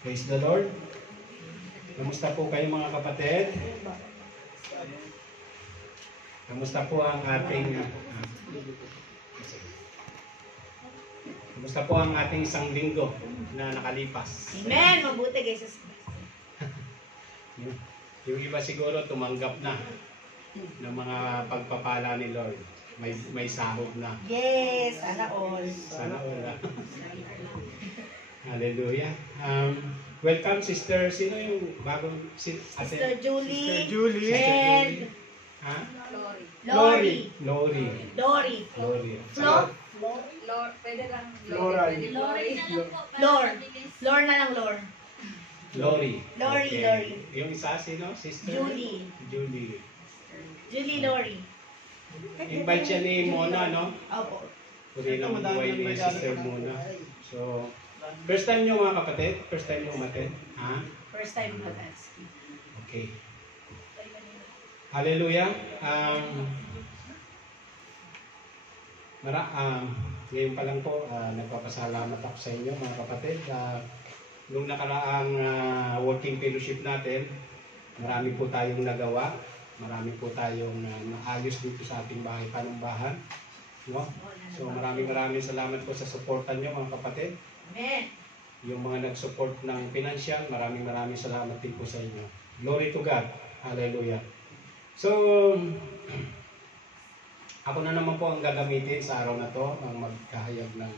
Praise the Lord. Kamusta po kayo mga kapatid? Kamusta po ang ating kamusta po ang ating isang linggo na nakalipas? Amen! Mabuti guys. Yung iba siguro tumanggap na ng mga pagpapala ni Lord. May sahod na. Yes! Sana all. Sana all na. Hallelujah. Welcome, Sister. Sino yung bagong Sister Julie. Sister Julie. And Ha? Lori. Lori. Lori. Lori. Flor. Lord, pwede lang. Flora. Lori. Lor. Lor na lang, Lor. Lori. Lori, Okay. Lori. Yung isa, sino? Sister? Julie. Julie. Julie Lori. Invite siya ni Mona, no? Opo. Puri ng buhay ni Sister Mona. So, first time nyo mga kapatid? First time nyo umattend? Ha? First time na that's. Okay. Hallelujah. Ngayon pa lang po, nagpapasalamat ako sa inyo mga kapatid. Nung nakaraang working fellowship natin, marami po tayong nagawa. Marami po tayong naayos dito sa ating bahay panumbahan. No? So maraming salamat po sa suportan nyo mga kapatid. Amen. Yung mga nag-support ng financial, maraming salamat din po sa inyo. Glory to God. Hallelujah. So, ako na naman po ang gagamitin sa araw na to ng magkahayag ng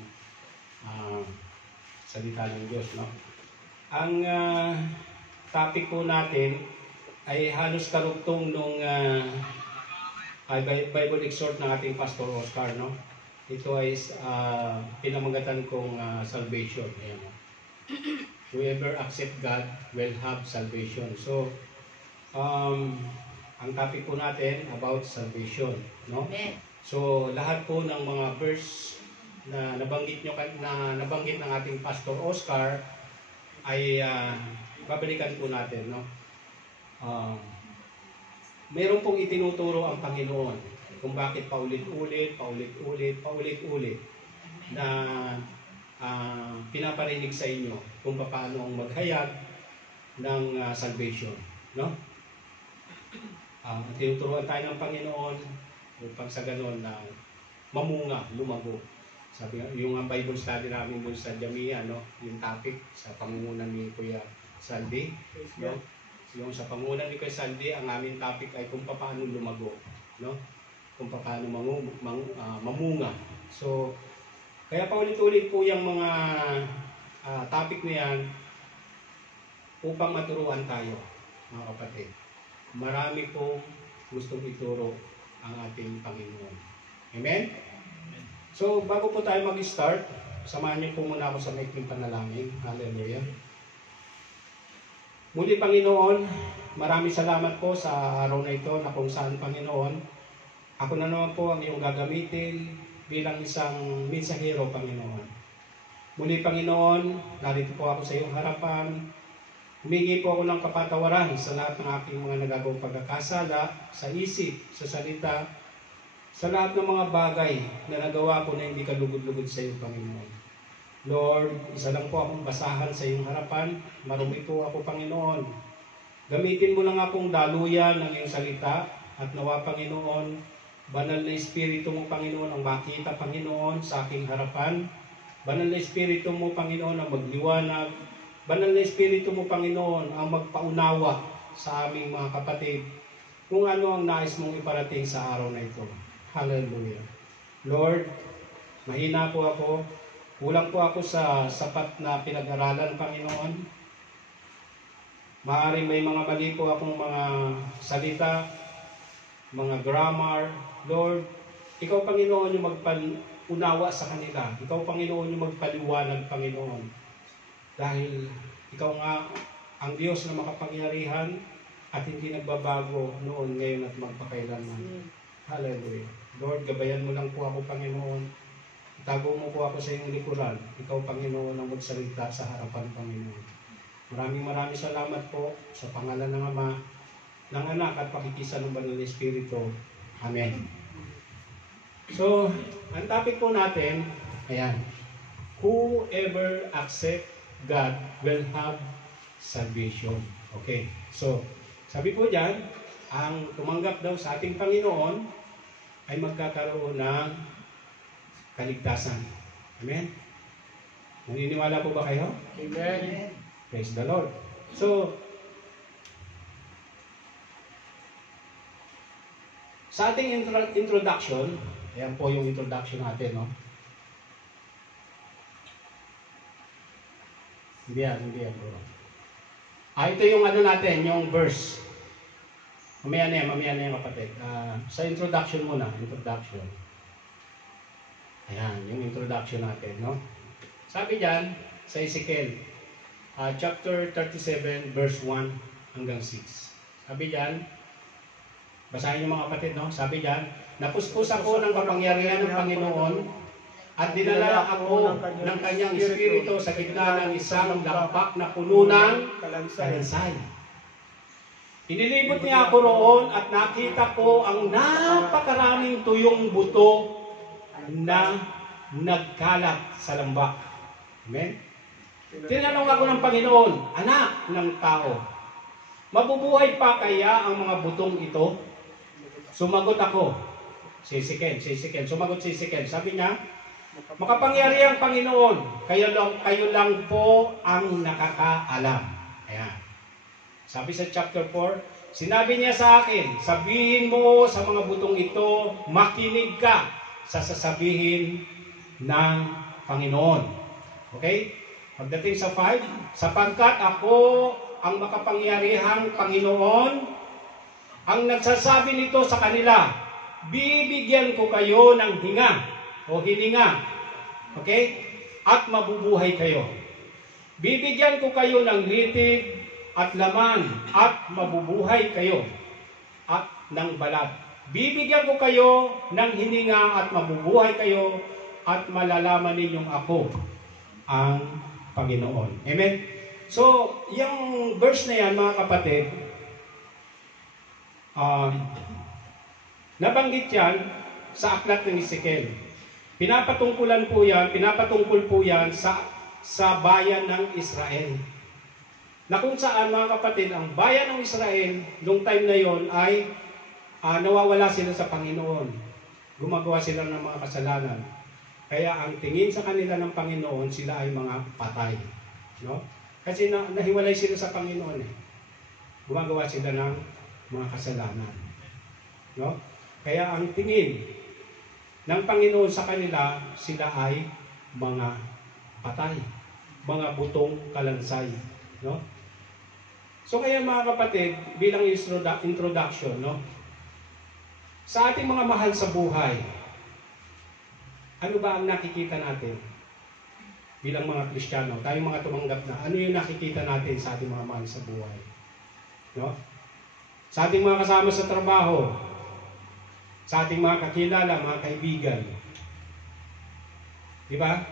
salita ng Diyos. No? Ang topic po natin ay halos karugtong nung Bible exhort ng ating Pastor Oscar. No? Ito ay pinamagatan kong salvation. Ayan, no? Whoever accept God will have salvation. So, ang topic po natin about salvation, no? Amen. So, lahat po ng mga verse na nabanggit ng ating Pastor Oscar ay babalikan po natin, no? Meron pong itinuturo ang Panginoon kung bakit paulit-ulit na pinaparinig sa inyo kung paano ang maghayag ng salvation, no? Tinuturuan tayo ng Panginoon upang sa ganon na mamunga, lumago. Sabi yung Bible study namin doon sa Jamia, no? Yung topic sa pangunguna ni Kuya Sandy, no? Yung sa pangunguna ni Kuya Sandy, ang aming topic ay kung paano lumago, no? Kung paano mamunga. So, kaya paulit-ulit po yung mga topic na yan upang maturuan tayo, mga kapatid. Marami pong gustong ituro ang ating Panginoon. Amen? So, bago po tayo mag-start, samahan niyo po muna ako sa maikling panalangin. Hallelujah. Muli, Panginoon, maraming salamat po sa araw na ito na kung saan, Panginoon, ako na naman po ang iyong gagamitin bilang isang mensahero, Panginoon. Muli, Panginoon, narito po ako sa iyong harapan. Humingi po ako ng kapatawaran sa lahat ng aking mga nagagawang pagkakasala, sa isip, sa salita, sa lahat ng mga bagay na nagawa ko na hindi kalugod-lugod sa iyo, Panginoon. Lord, isa lang po akong basahan sa iyong harapan. Marumi po ako, Panginoon. Gamitin mo lang akong daluyan ng iyong salita at nawa, Panginoon, banal na Espiritu mo, Panginoon, ang makita, Panginoon, sa aking harapan. Banal na Espiritu mo, Panginoon, ang magliwanag. Banal na Espiritu mo, Panginoon, ang magpaunawa sa aming mga kapatid kung ano ang nais mong iparating sa araw na ito. Hallelujah. Lord, mahina po ako. Kulang po ako sa sapat na pinag-aralan, Panginoon. Maaaring may mga mali po akong mga salita, mga grammar. Lord, ikaw, Panginoon, yung magpaunawa sa kanila. Ikaw, Panginoon, yung magpaliwanag, Panginoon. Dahil ikaw nga ang Diyos na makapangyarihan at hindi nagbabago noon, ngayon at magpakailanman. Hallelujah. Lord, gabayan mo lang po ako, Panginoon. Itago mo po ako sa iyong likuran. Ikaw, Panginoon, ang magsalita sa harapan, Panginoon. Maraming salamat po sa pangalan ng Ama, ng Anak at pakikisan ng Banal na Espiritu. Amen. So, ang topic po natin, ayan, whoever accept God will have salvation. Okay. So, sabi po diyan, ang tumanggap daw sa ating Panginoon ay magkakaroon ng kaligtasan. Amen? Naniniwala po ba kayo? Amen. Praise the Lord. So, sa ating introduction, ayan po yung introduction natin, no? Hindi yan bro. Ito yung ano natin, yung verse. Mamaya na yan kapatid. Sa introduction muna, introduction. Ayan, yung introduction natin, no? Sabi diyan sa Ezekiel, chapter 37, verse 1 hanggang 6. Sabi diyan, basahin niyo mga kapatid, no? Sabi diyan, napuspos ako ng kapangyarihan ng Panginoon at dinala ako ng kanyang espiritu sa gitna ng isang lampak na puno ng kalansay. Inilibot niya ako roon at nakita ko ang napakaraming tuyong buto na nagkalat sa lambak. Amen? Tinanong ako ng Panginoon, anak ng tao, mabubuhay pa kaya ang mga butong ito? Sumagot ako, sumagot si Ezekiel. Sabi niya, makapangyarihang Panginoon, kayo lang po ang nakakaalam. Ayan. Sabi sa chapter 4, sinabi niya sa akin, sabihin mo sa mga butong ito, makinig ka sa sasabihin ng Panginoon. Okay? Pagdating sa 5, sapagkat ako ang makapangyarihang Panginoon, ang nagsasabi nito sa kanila, bibigyan ko kayo ng hininga. Okay? At mabubuhay kayo. Bibigyan ko kayo ng litig at laman at mabubuhay kayo at ng balat. Bibigyan ko kayo ng hininga at mabubuhay kayo at malalaman ninyong ako ang Panginoon. Amen? So, yung verse na yan mga kapatid, nabanggit yan sa aklat ng Ezekiel. Pinapatungkol po yan sa bayan ng Israel. Na kung saan mga kapatid, ang bayan ng Israel, noong time na yon ay nawawala sila sa Panginoon. Gumagawa sila ng mga kasalanan. Kaya ang tingin sa kanila ng Panginoon, sila ay mga patay. No? Kasi nahiwalay sila sa Panginoon. Gumagawa sila ng mga kasalanan. No? Kaya ang tingin ng Panginoon sa kanila, sila ay mga patay. Mga butong kalansay. No? So kaya mga kapatid, bilang introduction, no? Sa ating mga mahal sa buhay, ano ba ang nakikita natin bilang mga Kristiyano? Tayong mga tumanggap na, ano yung nakikita natin sa ating mga mahal sa buhay? No? Sa ating mga kasama sa trabaho, sa ating mga kakilala, mga kaibigan. Di ba?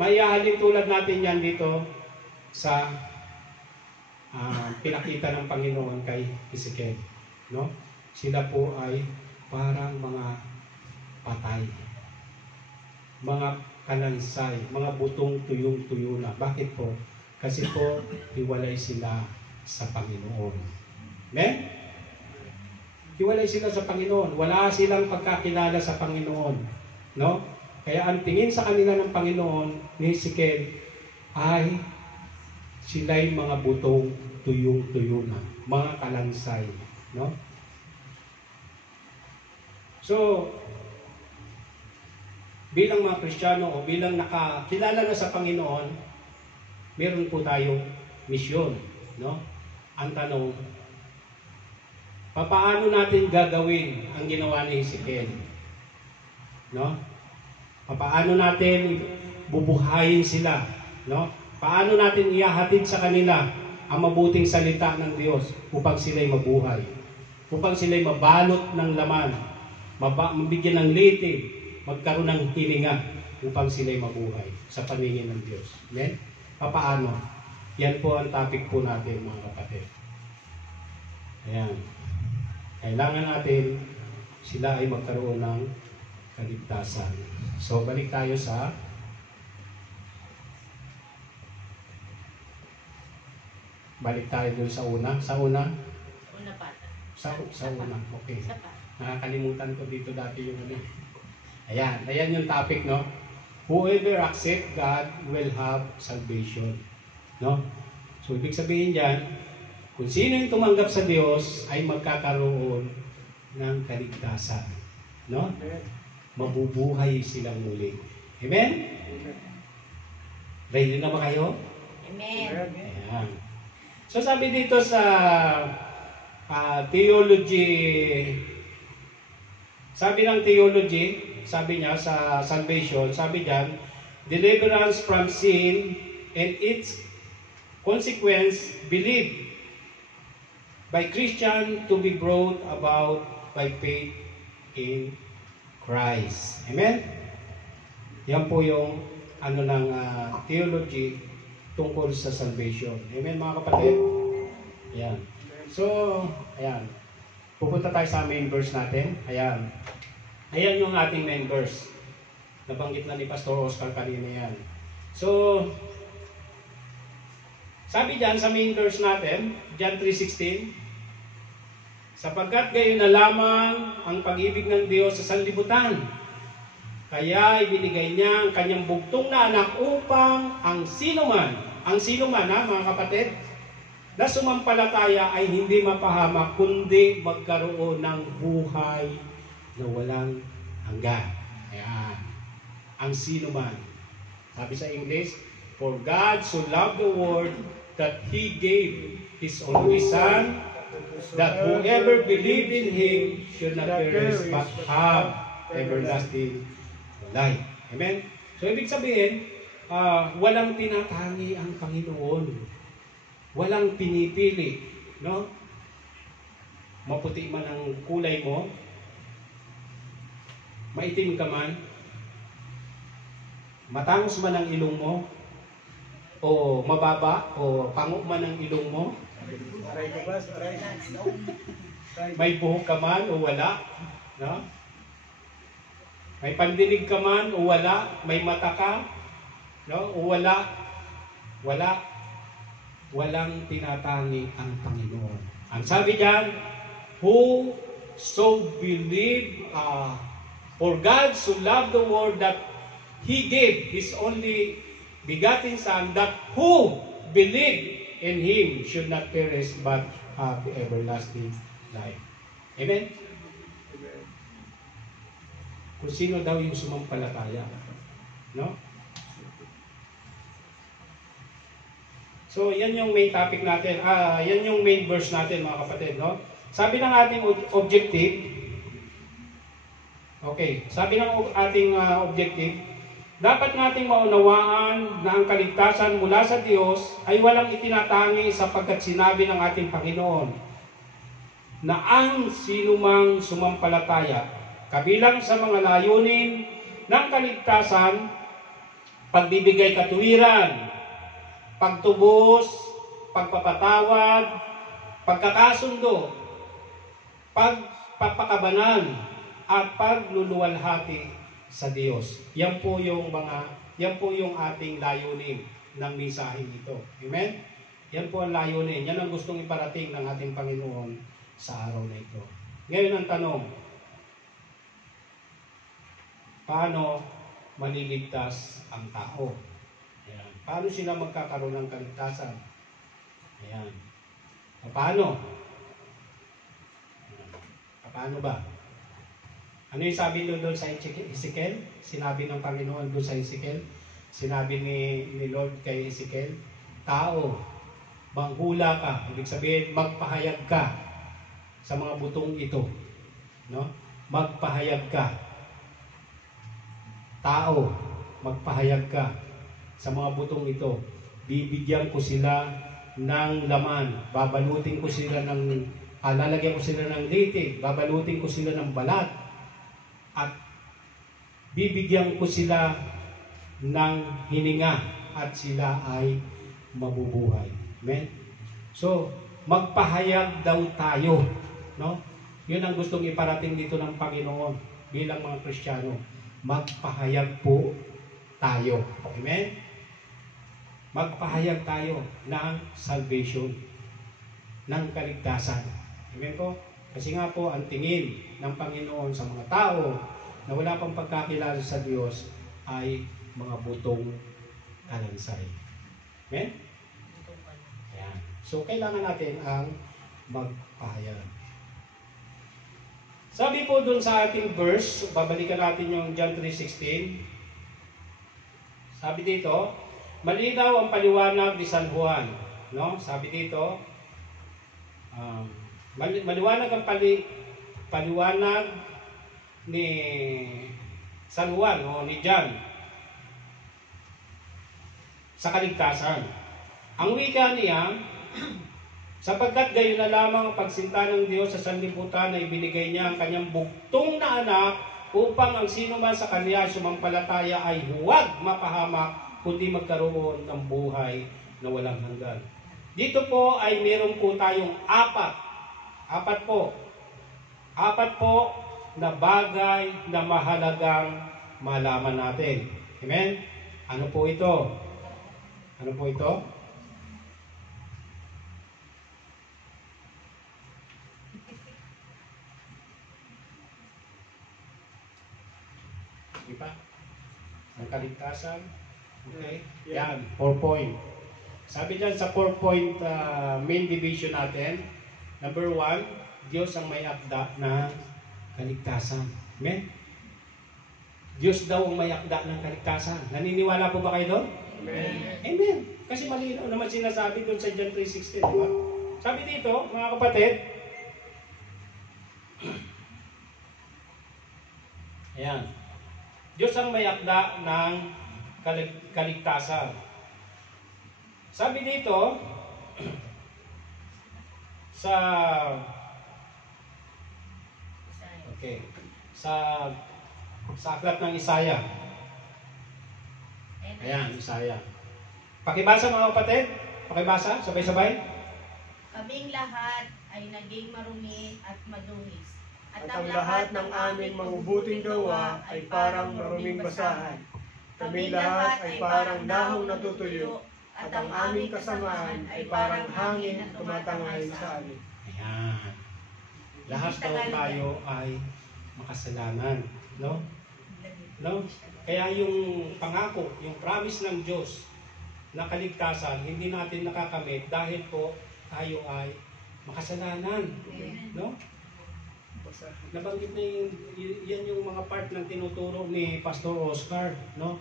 Maiahalin tulad natin yan dito sa pinakita ng Panginoon kay Ezekiel. No? Sila po ay parang mga patay. Mga kalansay, mga butong tuyong-tuyo na. Bakit po? Kasi po, hiwalay sila sa Panginoon. Amen? Hiwalay sila sa Panginoon. Wala silang pagkakilala sa Panginoon. No? Kaya ang tingin sa kanila ng Panginoon ni Ezekiel ay sila'y mga butong tuyong-tuyo na. Mga kalansay. No? So, bilang mga Kristiyano o bilang nakakilala na sa Panginoon, meron po tayong misyon. No? Ang tanong, paano natin gagawin ang ginawa ni Ezekiel? No? Paano natin bubuhayin sila? No? Paano natin ihahatid sa kanila ang mabuting salita ng Diyos upang sila'y mabuhay? Upang sila'y mabalot ng laman, mabigyan ng litig, magkaroon ng hininga upang sila'y mabuhay sa paningin ng Diyos. Amen? Paano? Yan po ang topic po natin mga kapatid. Ayan. Kailangan natin sila ay magkaroon ng kaligtasan. So, balik tayo sa Balik tayo dun sa una. Sa una? Una pata. Sa una. Okay. Isa pa. Nakakalimutan ko dito dati yung ano. Ayan yung topic, no? Whoever accept God will have salvation. No? So, ibig sabihin dyan, kung sino yung tumanggap sa Diyos, ay magkakaroon ng kaligtasan. No? Mabubuhay silang muli. Amen? Ready na ba kayo? Amen. Ayan. So, sabi dito sa theology, sabi ng theology, sabi niya sa salvation, sabi diyan, deliverance from sin and its consequence believed by Christian to be brought about by faith in Christ. Amen? Yan po yung ano ng theology tungkol sa salvation. Amen mga kapatid? Ayan. So, ayan. Pupunta tayo sa main verse natin. Ayan. Ayan yung ating main verse. Nabanggit na ni Pastor Oscar kanina yan. So, sabi dyan sa main verse natin, John 3:16, sapagkat gayon na lamang ang pag-ibig ng Diyos sa sanlibutan, kaya ibinigay niya ang kanyang bugtong na anak upang ang sinuman mga kapatid, na sumampalataya ay hindi mapahamak, kundi magkaroon ng buhay na walang hanggan. Ayan. Ang sinuman. Sabi sa English, for God so loved the world that He gave His only Son, that whoever believed in Him should not perish but have everlasting life. Amen? So, ibig sabihin, walang tinatangi ang Panginoon. Walang pinipili. No? Maputi man ang kulay mo, maitim ka man, matangos man ang ilong mo, o mababa, o pango man ang ilong mo, may buhok ka man o wala, no? May pandinig ka man o wala, may mata ka, no? O wala, walang tinatangi ang Panginoon. Ang sabi diyan, who so believe, for God so loved the world that He gave His only begotten Son, that who believe in Him should not perish but have everlasting life. Amen? Kung sino daw yung sumampalataya. No? So, yan yung main topic natin. Yan yung main verse natin, mga kapatid. No? Sabi ng ating objective, okay, sabi ng ating objective, dapat nating maunawaan na ang kaligtasan mula sa Diyos ay walang itinatangi sapagkat sinabi ng ating Panginoon na ang sinumang sumampalataya, kabilang sa mga layunin ng kaligtasan, pagbibigay katuwiran, pagtubos, pagpapatawad, pagkakasundo, pagpapakabanan, at pagluluwalhati sa Diyos. Yan po yung ating layunin ng mensaheng ito. Amen? Yan po ang layunin. Yan ang gustong iparating ng ating Panginoon sa araw na ito. Ngayon ang tanong, paano maliligtas ang tao? Ayan. Paano sila magkakaroon ng kaligtasan? Ayan. Paano? Paano ba? Ano yung sabi doon sa Ezekiel? Sinabi ng Panginoon doon sa Ezekiel? Sinabi ni Lord kay Ezekiel, tao, manghula ka. Ibig sabihin, magpahayag ka sa mga butong ito. No? Magpahayag ka. Tao, magpahayag ka sa mga butong ito. Bibigyan ko sila ng laman. Babalutin ko sila ng, lalagyan ko sila ng litig. Babalutin ko sila ng balat. At bibigyan ko sila ng hininga at sila ay mabubuhay. Amen? So, magpahayag daw tayo. No? Yun ang gustong iparating dito ng Panginoon bilang mga Kristiyano. Magpahayag po tayo. Amen? magpahayag tayo ng salvation, ng kaligtasan. Amen po? Kasi nga po, ang tingin ng Panginoon sa mga tao na wala pang pagkakilala sa Diyos ay mga butong kalansay. Amen? Ayan. So, kailangan natin ang magpahayag. Sabi po dun sa ating verse, babalikan natin yung John 3:16. Sabi dito, malinaw ang paliwanag ni San Juan. No? Sabi dito, maliwanag ang paliwanag ni San Juan o ni John sa kaligtasan. Ang wika niya, sapagkat gayon na lamang ang pagsinta ng Diyos sa sanlibutan na ibinigay niya ang kanyang bugtong na anak upang ang sino man sa kanya sumampalataya ay huwag mapahamak kundi magkaroon ng buhay na walang hanggan. Dito po ay meron po tayong apat po na bagay na mahalagang malaman natin. Amen? Ano po ito? Ano po ito? Di ba? Ang kaligtasan. Okay? Yan, 4 point. Sabi dyan sa 4 point main division natin, number 1, Diyos ang may akda na kaligtasan. Amen? Diyos daw ang may akda ng kaligtasan. Naniniwala po ba kayo doon? Amen. Amen. Kasi malinaw naman sinasabi doon sa John 3:16, di ba? Sabi dito, mga kapatid, ayan, Diyos ang may akda ng kaligtasan. Sabi dito, sa aklat ng Isaya. Ayan, Isaya. Pakibasa mga kapatid. Pakibasa, sabay-sabay. Kaming lahat ay naging marumi at madumis. At ang lahat ng aming mabubuting gawa ay parang maruming basahan. Kaming lahat ay parang dahong natutuyo, at ang aming kasamaan ay parang hangin na tumatangay sa amin. Ayan. Lahat po tayo ay makasalanan. No? No? Kaya yung pangako, yung promise ng Diyos na kaligtasan, hindi natin nakakamit dahil po tayo ay makasalanan. No? Nabanggit na yan yung mga part ng tinuturo ni Pastor Oscar. No?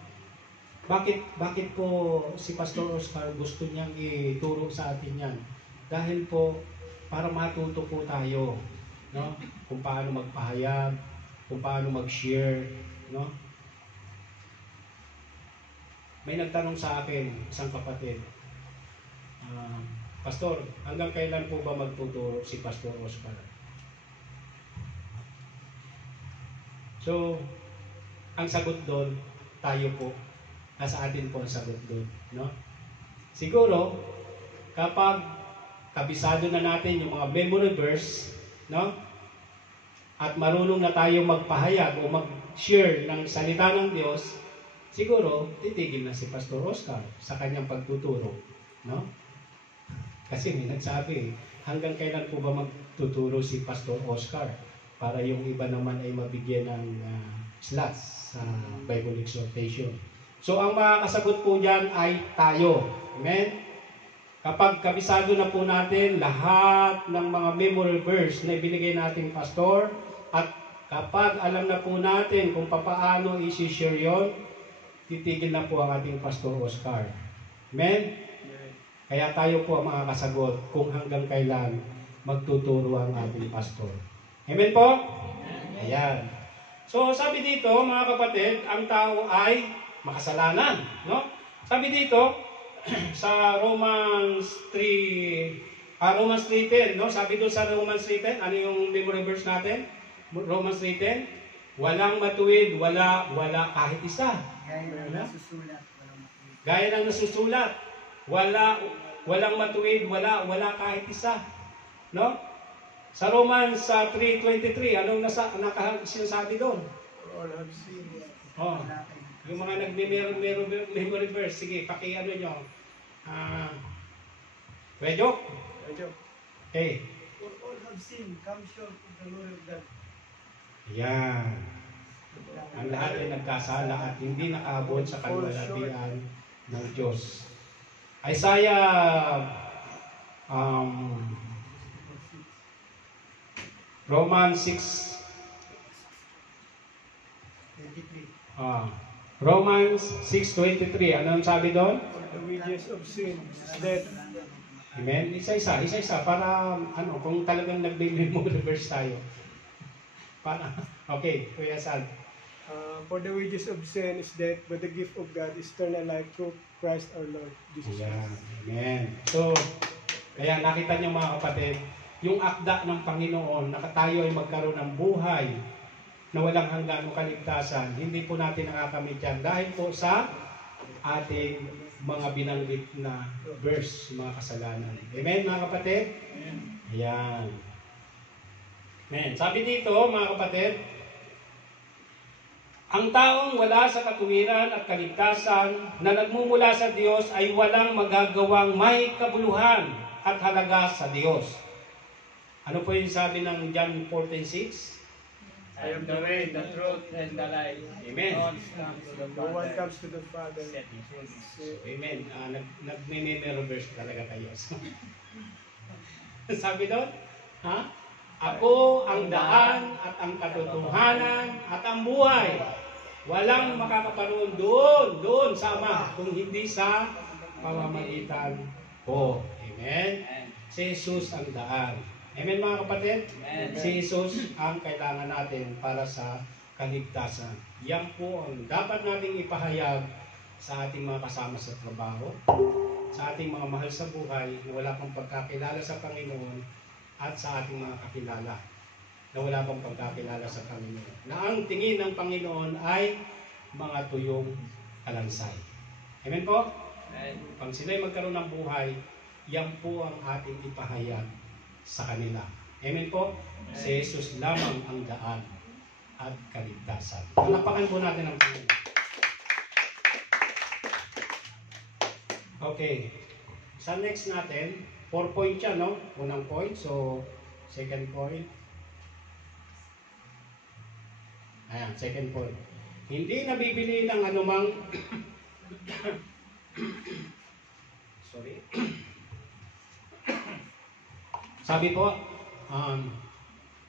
Bakit po si Pastor Oscar gusto niyang ituro sa atin yan? Dahil po para matuto po tayo, no? Kung paano magpahayag, kung paano mag-share, no? May nagtanong sa akin, isang kapatid, Pastor, hanggang kailan po ba magtuturo si Pastor Oscar? So, ang sagot doon, tayo po. Nasa atin po ang sagot doon. No? Siguro, kapag kabisado na natin yung mga memory verse, no? At marunong na tayo magpahayag o mag-share ng salita ng Diyos, siguro, titigil na si Pastor Oscar sa kanyang pagtuturo. No? Kasi may nagsabi, hanggang kailan po ba magtuturo si Pastor Oscar para yung iba naman ay mabigyan ng slots sa Bible exhortation. So, ang makakasagot po dyan ay tayo. Amen? Kapag kabisado na po natin lahat ng mga memory verse na ibinigay nating pastor, at kapag alam na po natin kung paano i-share yun, titigil na po ang ating Pastor Oscar. Amen? Kaya tayo po ang makakasagot kung hanggang kailan magtuturo ang ating pastor. Amen po? Ayan. So, sabi dito, mga kapatid, ang tao ay makasalanan. No? Sabi dito, sa Romans 3:10, no? Sabi doon sa Romans 3:10, ano yung memory verse natin? Romans 3:10, walang matuwid, wala kahit isa. Gaya ng nasusulat, walang matuwid, wala kahit isa. No? Sa Romans 3:23, anong sinasabi doon? All have sinned. Oh, yung mga nagme-memory verse, sige, paki-ano nyo. Medyo? Medyo. Okay. For all have sinned, come short of the glory of God. Yan. Ang lahat ay nagkasala at hindi nakaabot sa kaluwalhatian ng Diyos. Isaiah, Romans 6, 23. Romans 6:23. Ano ang sabi doon? For the wages of sin is death. Amen? Isa-isa para kung talagang nagbe-memory verse tayo. Okay, Kuya Sal. For the wages of sin is death, but the gift of God is eternal life through Christ our Lord Jesus Ayan. Christ. Amen. So, kaya nakita niyo mga kapatid, yung akda ng Panginoon na tayo ay magkaroon ng buhay na walang hanggan o kaligtasan, hindi po natin nakakamit yan dahil po sa ating mga binanggit na verse, mga kasalanan. Amen, mga kapatid? Ayan. Amen. Sabi dito, mga kapatid, ang taong wala sa katuwiran at kaligtasan na nagmumula sa Diyos ay walang magagawang may kabuluhan at halaga sa Diyos. Ano po yung sabi ng John 14:6? I am the way, the truth, and the life. Amen. No one comes to the Father. Amen. Nagme-memory verse talaga kayo. Sabi doon, ha? Ako ang daan at ang katotohanan at ang buhay. Walang makakaparoon doon sa Ama kung hindi sa pamamagitan ko. Amen. Si Jesus ang daan. Amen, mga kapatid? Amen. Si Jesus ang kailangan natin para sa kaligtasan. Yan po ang dapat nating ipahayag sa ating mga kasama sa trabaho, sa ating mga mahal sa buhay na wala pang pagkakilala sa Panginoon at sa ating mga kakilala na wala pang pagkakilala sa Panginoon. Na ang tingin ng Panginoon ay mga tuyong kalansay. Amen po? Amen. Pag sila'y magkaroon ng buhay, yan po ang ating ipahayag sa kanila. Amen po? Si Jesus lamang ang daan at kaligtasan. Palapakan po natin ang Panginoon. Okay. Sa next natin, 4 point siya, no? Unang point. So, second point. Ayan, second point. Hindi nabibili ng anumang sorry. Sabi po,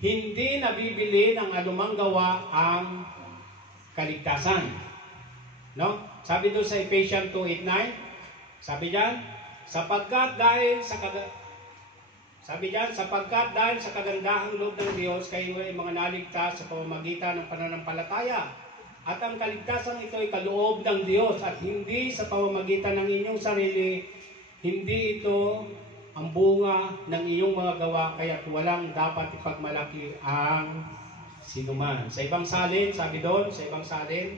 hindi nabibili ng anumang gawa ang kaligtasan. No? Sabi doon sa Ephesians 2:8-9, sabi diyan, sapagkat dahil sa kagandahang loob ng Diyos, kayo ay mga naligtas sa pamamagitan ng pananampalataya. At ang kaligtasan ito ay kaloob ng Diyos at hindi sa pamamagitan ng inyong sarili, hindi ito ang bunga ng iyong mga gawa, kaya walang dapat ipagmalaki ang sinuman. Sa ibang salin, sabi doon, sabi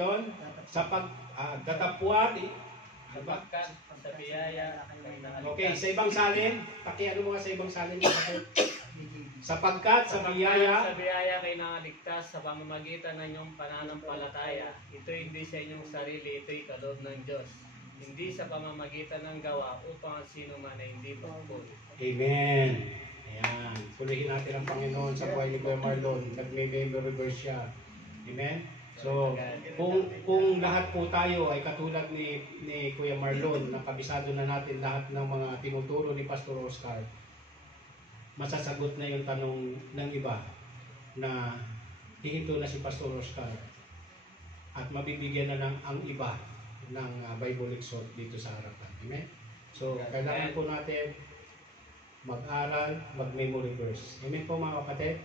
doon, sa pagdatapwat, Sapagkat sa biyaya ay naaligtas. okay, sa ibang salin, pakiano mo nga sa ibang salin, sapagkat sa biyaya, kay nakaligtas sa pamamagitan ng inyong pananampalataya. Ito hindi sa inyong sarili, ito'y kaloob ng Diyos. Hindi sa pamamagitan ng gawa upang ang sino man ay hindi pagpul. Amen. Ayan. Tuloyin natin ang Panginoon sa buhay ni Kuya Marlon. Nagme-memory verse siya. Amen. So, kung lahat po tayo ay katulad ni Kuya Marlon, na kabisado na natin lahat ng mga tinuturo ni Pastor Oscar, masasagot na yung tanong ng iba na hihinto na si Pastor Oscar at mabibigyan na ng ang iba ng Bible lecture dito sa harapan. Amen? So, kailangan po natin mag-aral, mag-memory verse. Amen po mga kapatid?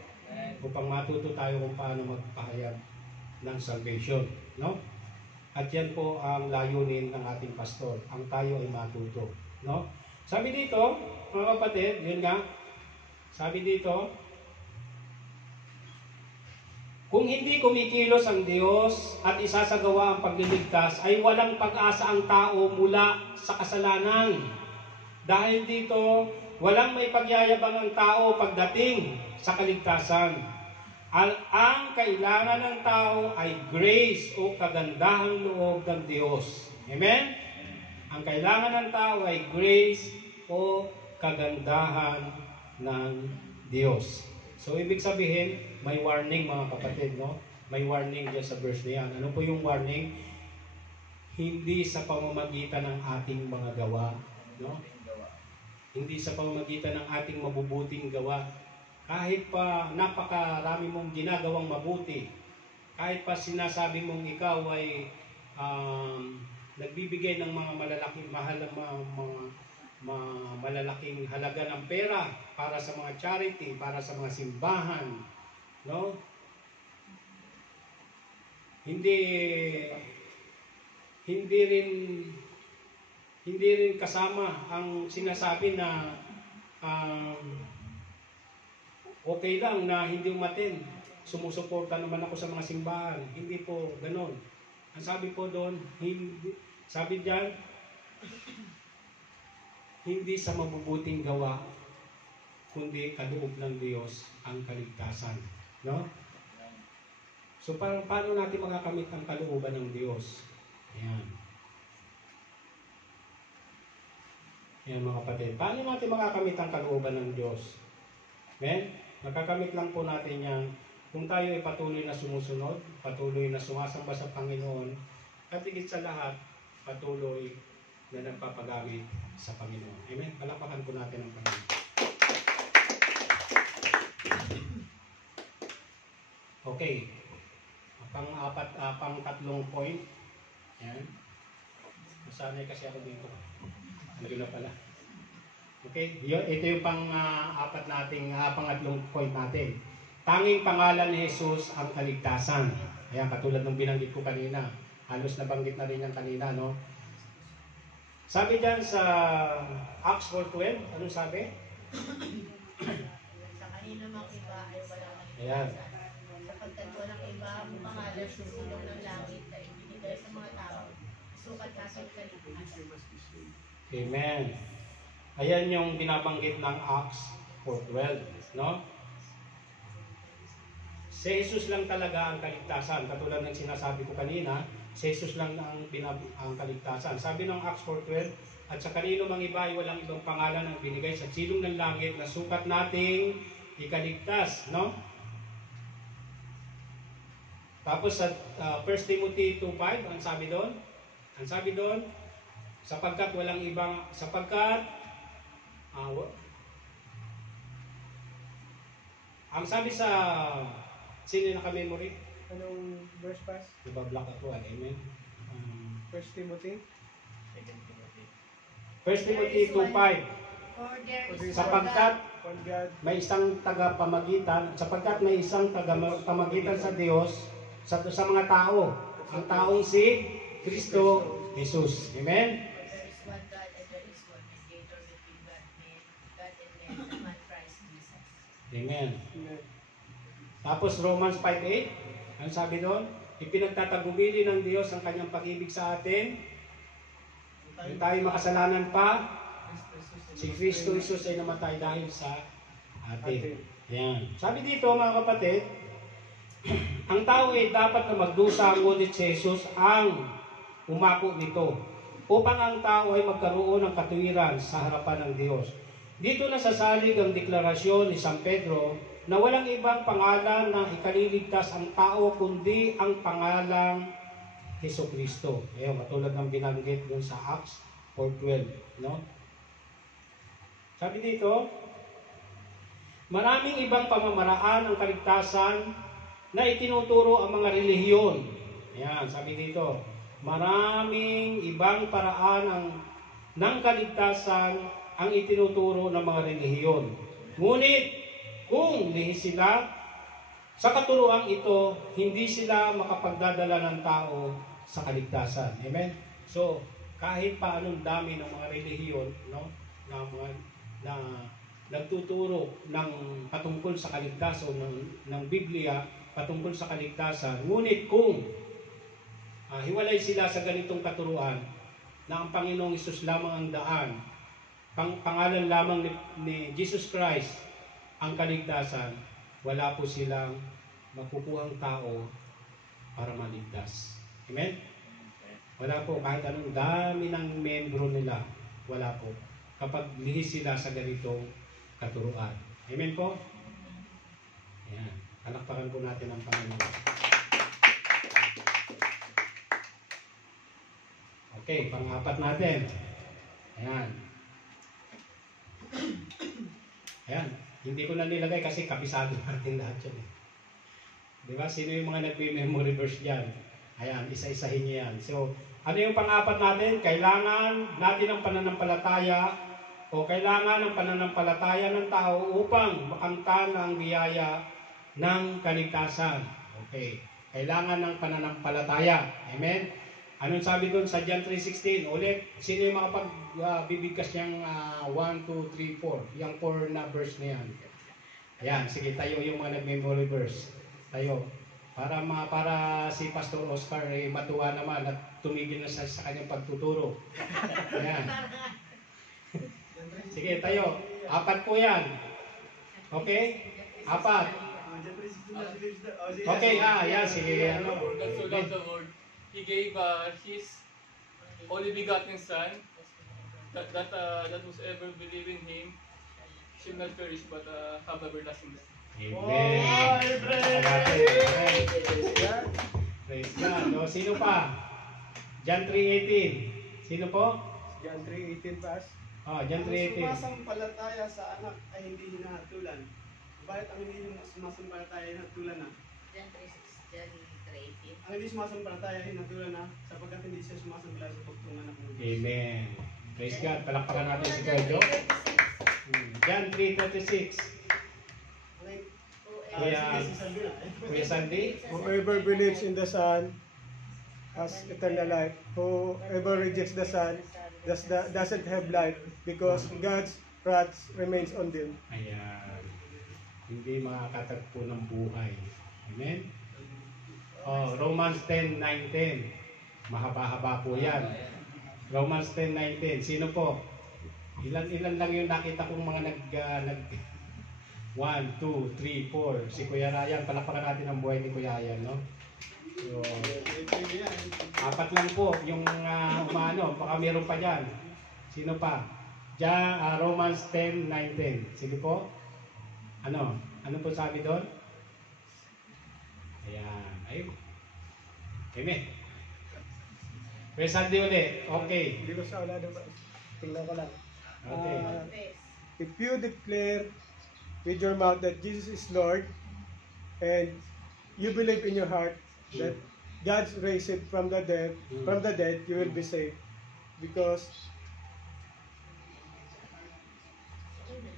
Upang matuto tayo kung paano magpahayag ng salvation. No? At yan po ang layunin ng ating pastor. Ang tayo ay matuto. No? Sabi dito, mga kapatid, yun nga, sabi dito, kung hindi kumikilos ang Diyos at isasagawa ang pagliligtas, ay walang pag-asa ang tao mula sa kasalanan. Dahil dito, walang may pagyayabang ang tao pagdating sa kaligtasan. Ang kailangan ng tao ay grace o kagandahang loob ng Diyos. Amen? Ang kailangan ng tao ay grace o kagandahan ng Diyos. So, ibig sabihin, may warning mga kapatid, no? May warning dyan sa verse na yan. Ano po yung warning? Hindi sa pamamagitan ng ating mga gawa, no? Hindi sa pamamagitan ng ating mabubuting gawa. Kahit pa napakarami mong ginagawang mabuti, kahit pa sinasabi mong ikaw ay nagbibigay ng mga malalaking malalaking halaga ng pera para sa mga charity, para sa mga simbahan, no? Hindi rin kasama ang sinasabi na okay lang na hindi umaten. Sumusuporta naman ako sa mga simbahan. Hindi po ganon. Ang sabi po doon, sabi diyan, hindi sa mabubuting gawa, kundi kaloob ng Diyos ang kaligtasan. No? So, paano natin makakamit ang kalooban ng Diyos? Ayan. Ayan mga kapatid. Paano natin makakamit ang kalooban ng Diyos? Amen? Makakamit lang po natin yan kung tayo ay patuloy na sumusunod, patuloy na sumasamba sa Panginoon, at higit sa lahat, patuloy na nagpapagamit sa Panginoon. Amen? Palakpakan po natin ang Panginoon. Okay. Pang-tatlong point. Ayan. Masanay kasi ako dito. Andun na pala. Okay? Ito yung pang-apat nating, pangatlong point natin. Tanging pangalan ni Jesus ang kaligtasan. Ayan, katulad ng binanggit ko kanina. Halos nabanggit na rin yan kanina, no? Sabi dyan sa Acts 4:12, anong sabi? Sa kanino mang iba ay walang Ayan. kaligtasan. Sapagkat walang iba ang pangalan sa silong ng langit na ibinigay sa mga tao. Sukat natin kaligtasan. Amen. Ayan yung binabanggit ng Acts 4:12, no? Si Jesus lang talaga ang kaligtasan. Katulad ng sinasabi ko kanina, si Jesus lang ang kaligtasan. Sabi ng Acts 4:12, at sa kanino mang iba ay walang ibang pangalan ang binigay sa silong ng langit na sukat nating ikaligtas, no? Tapos sa 1 Timothy 2:5, ang sabi doon? Ang sabi doon, sapagkat ang sabi sa sino naka-memory? Anong verse pass? Nabablock ako, amen. 1 Timothy? 1 Timothy 2:5, For there is sapagkat One God, may isang tagapamagitan, sapagkat may isang tagapamagitan sa Diyos sa mga tao. Ang taong si Kristo Jesus. Amen? there is one God and there is one mediator between God and man, the man Christ Jesus. Amen. Amen. Tapos Romans 5:8, ano sabi doon? Ipinagtatagubili ng Diyos ang kanyang pag-ibig sa atin. Kung tayo makasalanan pa, si Kristo Jesus ay namatay dahil sa atin. Yan. Sabi dito mga kapatid, ang tao ay dapat na magdusa, ngunit si Jesus ang umako nito upang ang tao ay magkaroon ng katuwiran sa harapan ng Diyos. Dito nasasalig ang deklarasyon ni San Pedro na walang ibang pangalan na ikaliligtas ang tao kundi ang pangalang Hesukristo. Ayun, katulad ng binanggit dun sa Acts 4:12, no? Sabi dito, maraming ibang pamamaraan ng kaligtasan na itinuturo ang mga relihiyon. Ayan, sabi dito, maraming ibang paraan ng kaligtasan ang itinuturo ng mga relihiyon. Ngunit, kung lihis sila, sa katuruang ito, hindi sila makapagdadala ng tao sa kaligtasan. Amen? So, kahit pa anong dami ng mga relihiyon, no, na nagtuturo ng patungkol sa kaligtasan ng Biblia, patungkol sa kaligtasan, ngunit kung hiwalay sila sa ganitong katuruan na ang Panginoong Hesus lamang ang daan, pangalan lamang ni Jesus Christ ang kaligtasan, wala po silang makukuhang tao para maligtas. Amen? Wala po, kahit anong dami ng membro nila, wala po. Kapag lihis sila sa ganitong katuruan. Amen po? Ayan. Palakpakan po natin ang Panginoon. Okay, pang-apat natin. Ayan. Ayan. Hindi ko na nilagay kasi kabisado natin lahat yan. Di ba? Sino yung mga nagme-memory verse dyan? Ayan, isa-isahin niyo yan. So, ano yung pang-apat natin? Kailangan natin ng pananampalataya o kailangan ng pananampalataya ng tao upang makamtan ang biyaya ng kaligtasan. Okay. Kailangan ng pananampalataya. Amen? Anong sabi doon sa John 3:16? Ulit, sino yung makapagbibigkas niyang 1, 2, 3, 4? Yung 4 na verse na yan. Ayan, sige, tayo yung mga nag-memory verse. Tayo. Para si Pastor Oscar ay matuwa naman at tumigil na sa kanyang pagtuturo. Ayan. Sige, tayo. 4 po yan. Okay? 4. Okay, yan. Sige, ano. God so loved the world, He gave His only begotten Son, that whosoever believe in Him should not perish but have everlasting life. Amen. Praise God. O, sino pa? John 3:18. Sino po? John 3:18 pass. John 3:18. Sumasampalataya sa anak ay hindi hinahatulan. Bakit ang hindi sumasampalataya hinahatulan na? John 3:18. Ang hindi sumasampalataya hinahatulan na sapagkat hindi siya sumasampalataya sa pagtungan ng Diyos. Amen. Praise God. Palakpakan natin si Kuya Joe. John 3:36. Kuya Sandy. Whoever believes in the Son has eternal life. Whoever rejects the Son doesn't have life because God's wrath remains on them. Ayan. Hindi makakatagpo ng buhay. Amen? Romans 10:9-10. Mahaba-haba po yan. Romans 10:9-10. Sino po? Ilan lang yung nakita kong mga 1, 2, 3, 4. Si Kuya Ryan, palakpakan natin ang buhay ni Kuya Ryan, no? So, 4 lang po yung umano. Baka meron pa dyan. Sino pa? Diyan, Romans 10:9-10. Sige po. Ano? Ano po sabi doon? Ayan. Ayun. Amen. Praise God ulit. Okay. Hindi ko sa wala ba? Tingnan ko lang. Okay. If you declare with your mouth that Jesus is Lord and you believe in your heart that God's raised him from the dead, you will be saved because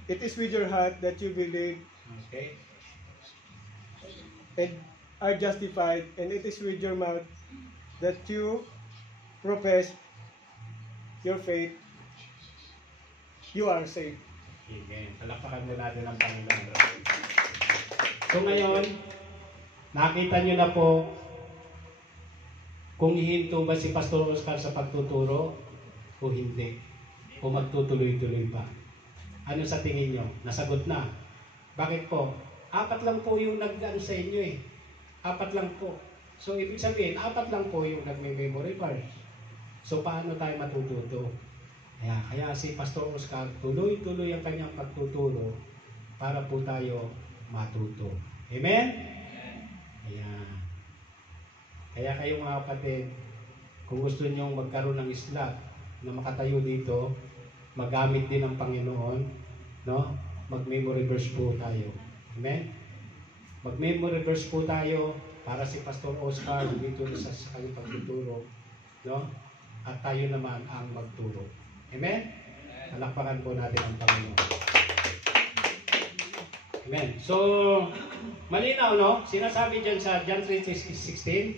it is with your heart that you believe Okay. and are justified, and it is with your mouth that you profess your faith, you are saved. Amen. Palakpakan mo natin ang Panginoon. So ngayon, nakita nyo na po kung hihinto ba si Pastor Oscar sa pagtuturo o hindi. O magtutuloy-tuloy pa. Ano sa tingin nyo? Nasagot na. Bakit po? 4 lang po yung nag-ano sa inyo eh. 4 lang po. So ibig sabihin, 4 lang po yung nagme-memory verse. So paano tayo matututo? Kaya si Pastor Oscar tuloy-tuloy ang kanyang pagtuturo para po tayo matuto. Amen? Ayan. Kaya kayo mga kapatid, kung gusto nyong magkaroon ng slot na makatayo dito, magamit din ng Panginoon, no? Mag-memory verse po tayo. Amen? Mag-memory verse po tayo para si Pastor Oscar dito sa kanyang pagtuturo, no? At tayo naman ang magturo. Amen? Palakpakan po natin ang Panginoon. Amen. So, malinaw, no? Sinasabi dyan sa John 3:16,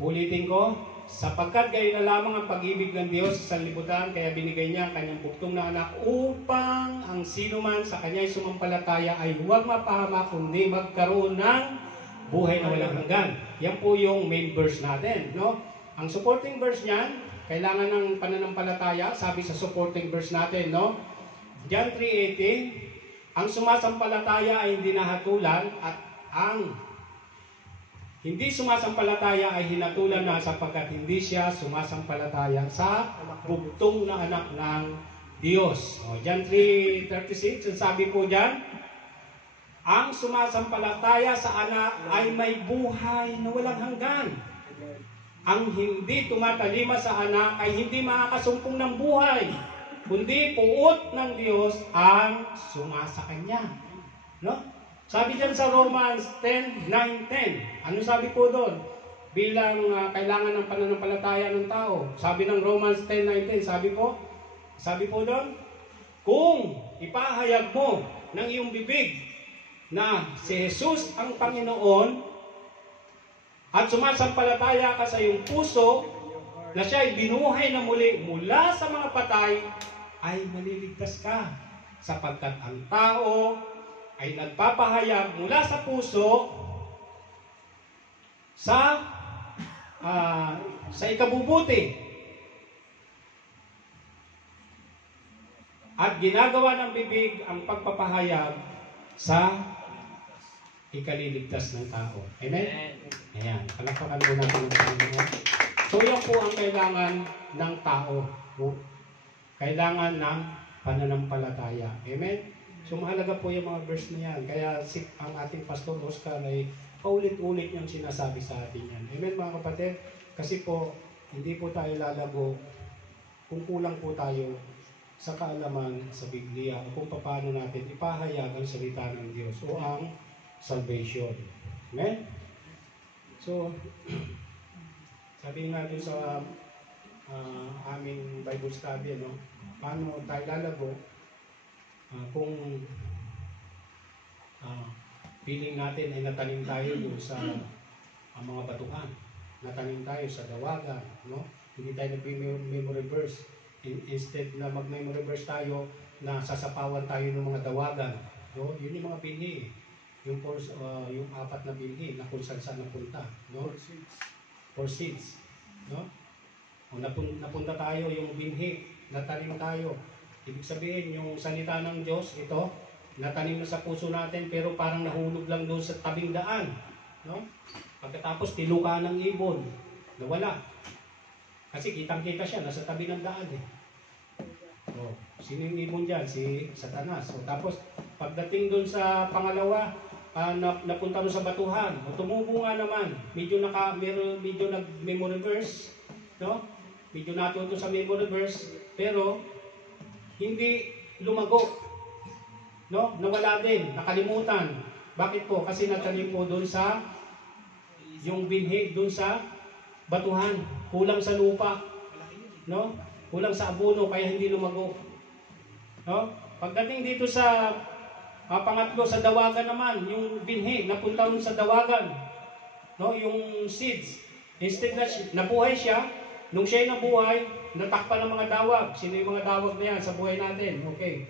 ulitin ko, sapagkat gayon na lamang ang pag-ibig ng Diyos sa sanlibutan, kaya binigay niya ang kanyang buktong na anak upang ang sino man sa kanya'y sumampalataya ay huwag mapahamak kundi magkaroon ng buhay na walang hanggan. Yan po yung main verse natin, no? Ang supporting verse niyan, kailangan ng pananampalataya, sabi sa supporting verse natin, no? John 3:18, ang sumasampalataya ay hindi nahatulan at ang Hindi sumasampalataya ay hinatulan na sapagkat hindi siya sumasampalataya sa bugtong na anak ng Diyos. O, John 3:36, ang sabi po dyan, ang sumasampalataya sa anak ay may buhay na walang hanggan. Ang hindi tumatalima sa anak ay hindi makakasumpong ng buhay, kundi puot ng Diyos ang sumasa kanya. No? Sabi dyan sa Romans 10:9-10, ano sabi po doon? Bilang kailangan ng pananampalataya ng tao. Sabi ng Romans 10:19, sabi po doon, kung ipahayag mo ng iyong bibig na si Jesus ang Panginoon at sumasampalataya ka sa iyong puso na siya ay binuhay na muli mula sa mga patay, ay maliligtas ka. Sapagkat ang tao ay nagpapahayag mula sa puso sa ikabubuti at ginagawa ng bibig ang pagpapahayag sa ikaliligtas ng tao. Amen? Ayan. Palakpakan po natin ang Panginoon. So yan po ang kailangan ng tao. Kailangan ng pananampalataya. Amen? So mahalaga po yung mga verse na yan. Kaya ang ating Pastor Oscar ay paulit-ulit niyang sinasabi sa atin yan. Amen mga kapatid? Kasi po, hindi po tayo lalago kung kulang po tayo sa kaalaman sa Biblia o kung paano natin ipahayag ang salita ng Diyos o ang salvation. Amen? So, sabi natin sa aming Bible study, no? Paano tayo lalago kung feeling natin ay natanim tayo doon sa mga batuhan, natanim tayo sa dawagan, no? Hindi tayo nag-memory verse. Instead na mag-memory verse tayo, na sasapawan tayo ng mga dawagan, no? Yun yung mga binhi, yung apat na binhi na kung saan napunta, no? For seeds, no? O napunta tayo yung binhi, natanim tayo. Ibig sabihin, yung salita ng Diyos, ito, natanim na sa puso natin, pero parang nahulog lang doon sa tabing daan. No? Pagkatapos, tiluka ng ibon, nawala. Kasi kitang-kita siya, nasa tabi ng daan. O, sino yung ibon dyan? Si Satanas. O, tapos, pagdating doon sa pangalawa, napunta mo sa batuhan. O, tumubo nga naman. Medyo nag-memory verse. No? Medyo natuto sa memory verse. Pero, hindi lumago. No? Nawala din, nakalimutan. Bakit po? Kasi natanim po doon sa yung binhi doon sa batuhan, kulang sa lupa. No? Kulang sa abono kaya hindi lumago. No? Pagdating dito sa pangatlo sa dawagan naman, yung binhi napunta doon sa dawagan. No? Yung seeds. Instead na nabuhay siya, nung siya ay nabuhay, natakpan ng mga dawag. Sino yung mga dawag na yan sa buhay natin? Okay.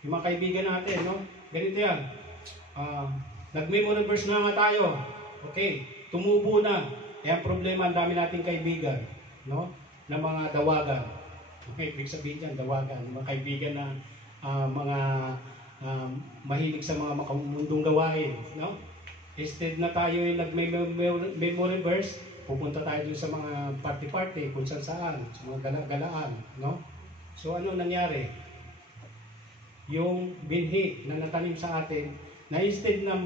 Yung mga kaibigan natin, no? Ganito yan. Nag-memory verse na nga tayo. Okay. Tumubo na. Ang problema, ang dami nating kaibigan, no? Na mga dawagan. Okay. Ibig sabihin dyan, dawagan. Mga kaibigan na mga mahilig sa mga makamundong gawain, no? Instead na tayo yung nag-memory verse, pupunta tayo dun sa mga party-party, kung saan, sa mga galaan, no? So ano nangyari? Yung binhi na natanim sa atin, na instead na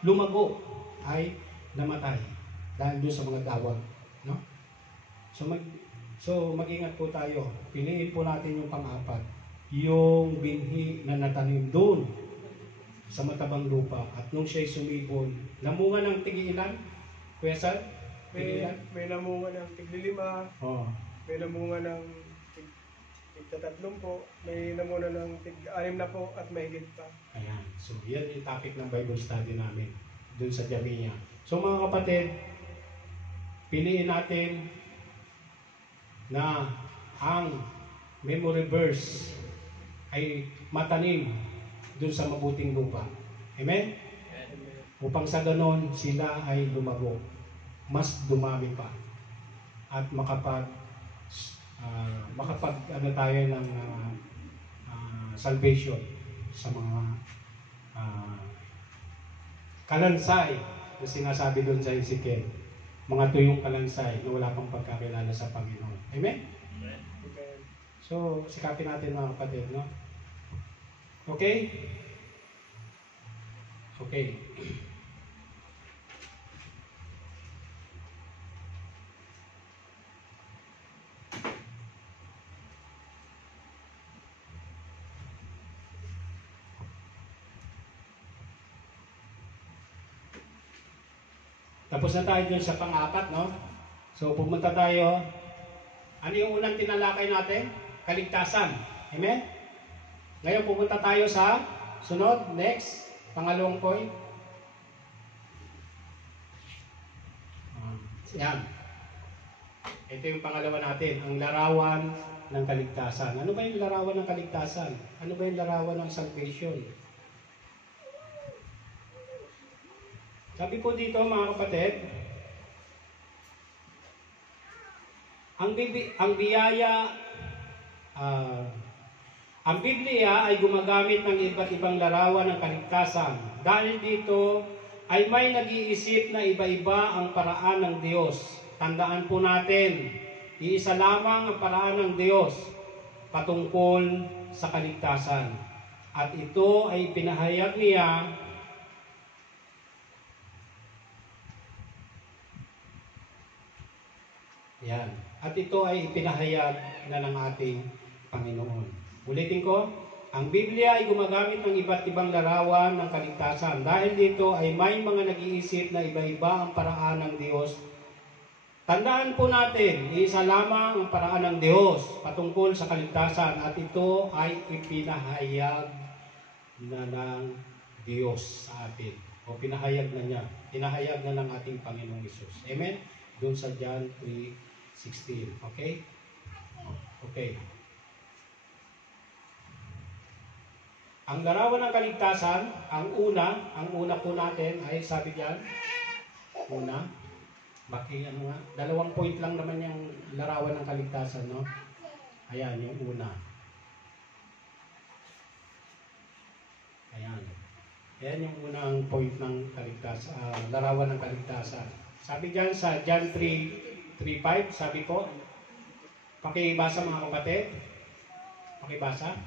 lumago, ay namatay. Dahil dun sa mga dawag, no? So mag-ingat po tayo. Piliin po natin yung pang-apat. Yung binhi na natanim dun sa matabang lupa. At nung siya'y sumibol, namunga ng tig-ilan? Kuya Sal? May namunga ng tig-5, may namunga ng tig-30 po, may namunga ng tig-6 na po at may higit pa. Ayan. So, yan yung topic ng Bible study namin dun sa Jamia. So, mga kapatid, piliin natin na ang memory verse ay matanim dun sa mabuting lupa. Amen? Upang sa ganon, sila ay lumago. Mas dumami pa at makapag tayo ng salvation sa mga kalansay na sinasabi doon sa Ezekiel. Mga tuyong kalansay na wala pang pagkakilala sa Panginoon. Amen? So, sikapin natin mga kapatid, no? Okay? Okay. Tapos na tayo dun sa pang-apat, no? So, pumunta tayo. Ano yung unang tinalakay natin? Kaligtasan. Amen? Ngayon, pupunta tayo sa sunod. Next. Pangalawang point. Yan. Ito yung pangalawa natin. Ang larawan ng kaligtasan. Ano ba yung larawan ng kaligtasan? Ano ba yung larawan ng salvation? Sabi po dito mga kapatid, ang Biblia ay gumagamit ng iba't ibang larawan ng kaligtasan. Dahil dito ay may nag-iisip na iba-iba ang paraan ng Diyos. Tandaan po natin, iisa lamang ang paraan ng Diyos patungkol sa kaligtasan. At ito ay pinahayag niya yan. At ito ay ipinahayag na ng ating Panginoon. Ulitin ko, ang Biblia ay gumagamit ng iba't ibang larawan ng kaligtasan. Dahil dito ay may mga nag-iisip na iba-iba ang paraan ng Diyos. Tandaan po natin, isa lamang ang paraan ng Diyos patungkol sa kaligtasan at ito ay ipinahayag na ng Diyos sa atin. O pinahayag na niya. Pinahayag na ng ating Panginoong Hesus. Amen? Doon sa John 3:16. Okay? Okay. Ang larawan ng kaligtasan, ang una po natin ay sabi diyan, una, ano nga, 2 point lang naman yung larawan ng kaligtasan, no? Ayan, yung una. Ayan. Ayan yung unang point ng kaligtasan, larawan ng kaligtasan. Sabi diyan sa John 3:5, sabi ko, pakibasa mga kapatid. Pakibasa.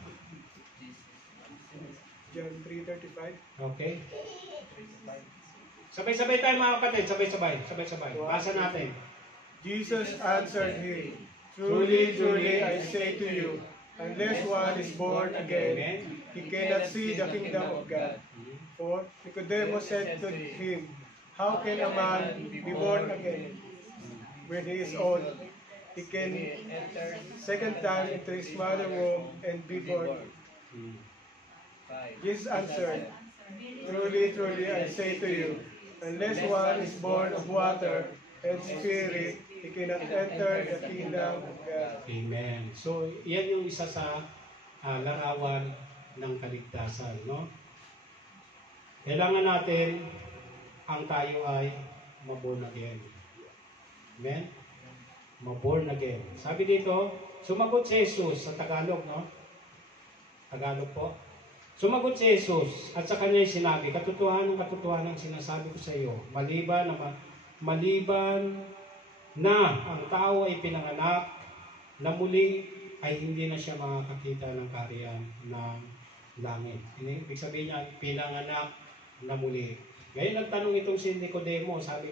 John 3:35. Okay. Sabay-sabay tayo mga kapatid. Sabay-sabay. Basa natin. Jesus answered him, Truly, truly, I say to you, unless one is born again, he cannot see the kingdom of God. For Nicodemus said to him, How can a man be born again? When he is old, he can enter second time into his mother's womb and be born. Jesus answered, Truly, truly, I say to you, unless one is born of water and spirit, he cannot enter the kingdom of God. Amen. So, yan yung isa sa larawan ng kaligtasan, no? Kailangan natin ang tayo ay maborn again. Amen? Maborn again. Sabi dito, sumagot si Jesus sa Tagalog, no? Tagalog po. Sumagot si Jesus at sa kanya sinabi, katotohanan sinasabi ko sa iyo, maliban na ang tao ay pinanganak na muli ay hindi na siya makakakita ng kaharian ng langit. Ibig sabihin niya, pinanganak na muli. Ngayon nagtanong itong si Nicodemo, sinabi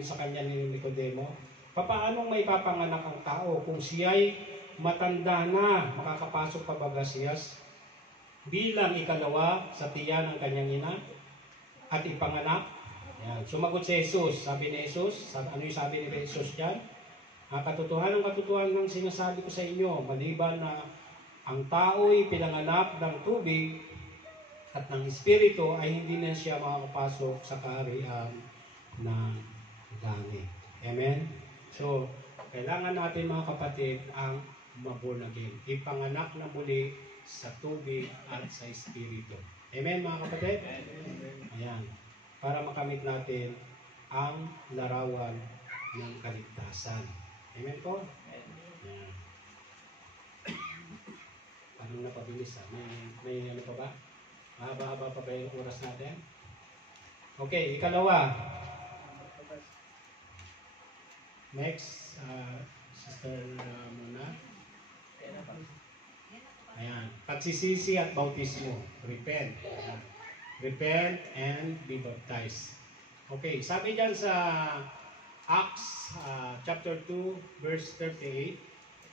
sa kanya ni Nicodemo, paano may papanganak ang tao kung siya'y matanda na, makakapasok pa ba siya bilang ikalawa sa tiyan ng kanyang ina at ipanganak? Yan. Sumagot si Jesus. Sabi ni Jesus, ano yung sabi ni Jesus dyan? Katotohanan sinasabi ko sa inyo, maliban na ang tao'y pinanganak ng tubig at ng Espiritu ay hindi na siya makakapasok sa kaharian ng langit. Amen? So, kailangan natin mga kapatid ang maborn again. Ipanganak na muli sa tubig at sa Espiritu. Amen mga kapatid? Ayan. Para makamit natin ang larawan ng kaligtasan. Amen po? Ayan. Paano napabilis ha? May ano pa ba? Mahaba-haba pa ba yung oras natin? Okay, ikalawa. Next, Sister Mona. Ayan. Pagsisisi at bautismo. Repent. Ayan. Repent and be baptized. Okay, sabi dyan sa Acts chapter 2, verse 38,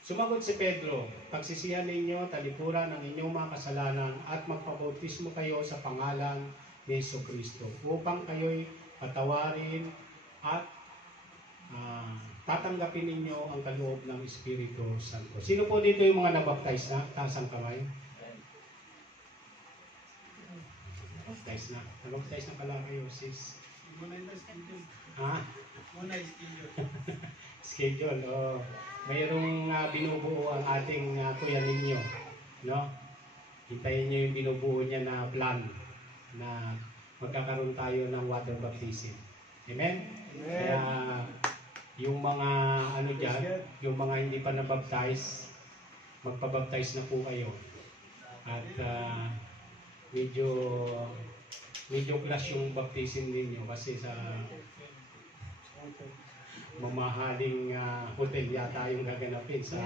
sumagot si Pedro, pagsisihan ninyo, talikuran ang inyong mga kasalanan at magpabautismo kayo sa pangalan ni Jesucristo upang kayo'y patawarin at tatanggapin ninyo ang kaloob ng Espiritu Santo. Sino po dito yung mga nabaptize na? Taas ang kamay. Nabaptize na. Nabaptize na pala kayo, sis. Muna yung schedule. Ha? Muna yung schedule. Schedule. Oh. Mayroong binubuo ang ating kuya ninyo. No? Hintayin nyo yung binubuo niya na plan na magkakaroon tayo ng water baptism. Amen? Kaya yung mga ano dyan, yung mga hindi pa nabaptize, magpabaptize na po kayo. At medyo class yung baptism ninyo kasi sa mamahaling hotel yata yung gaganapin sa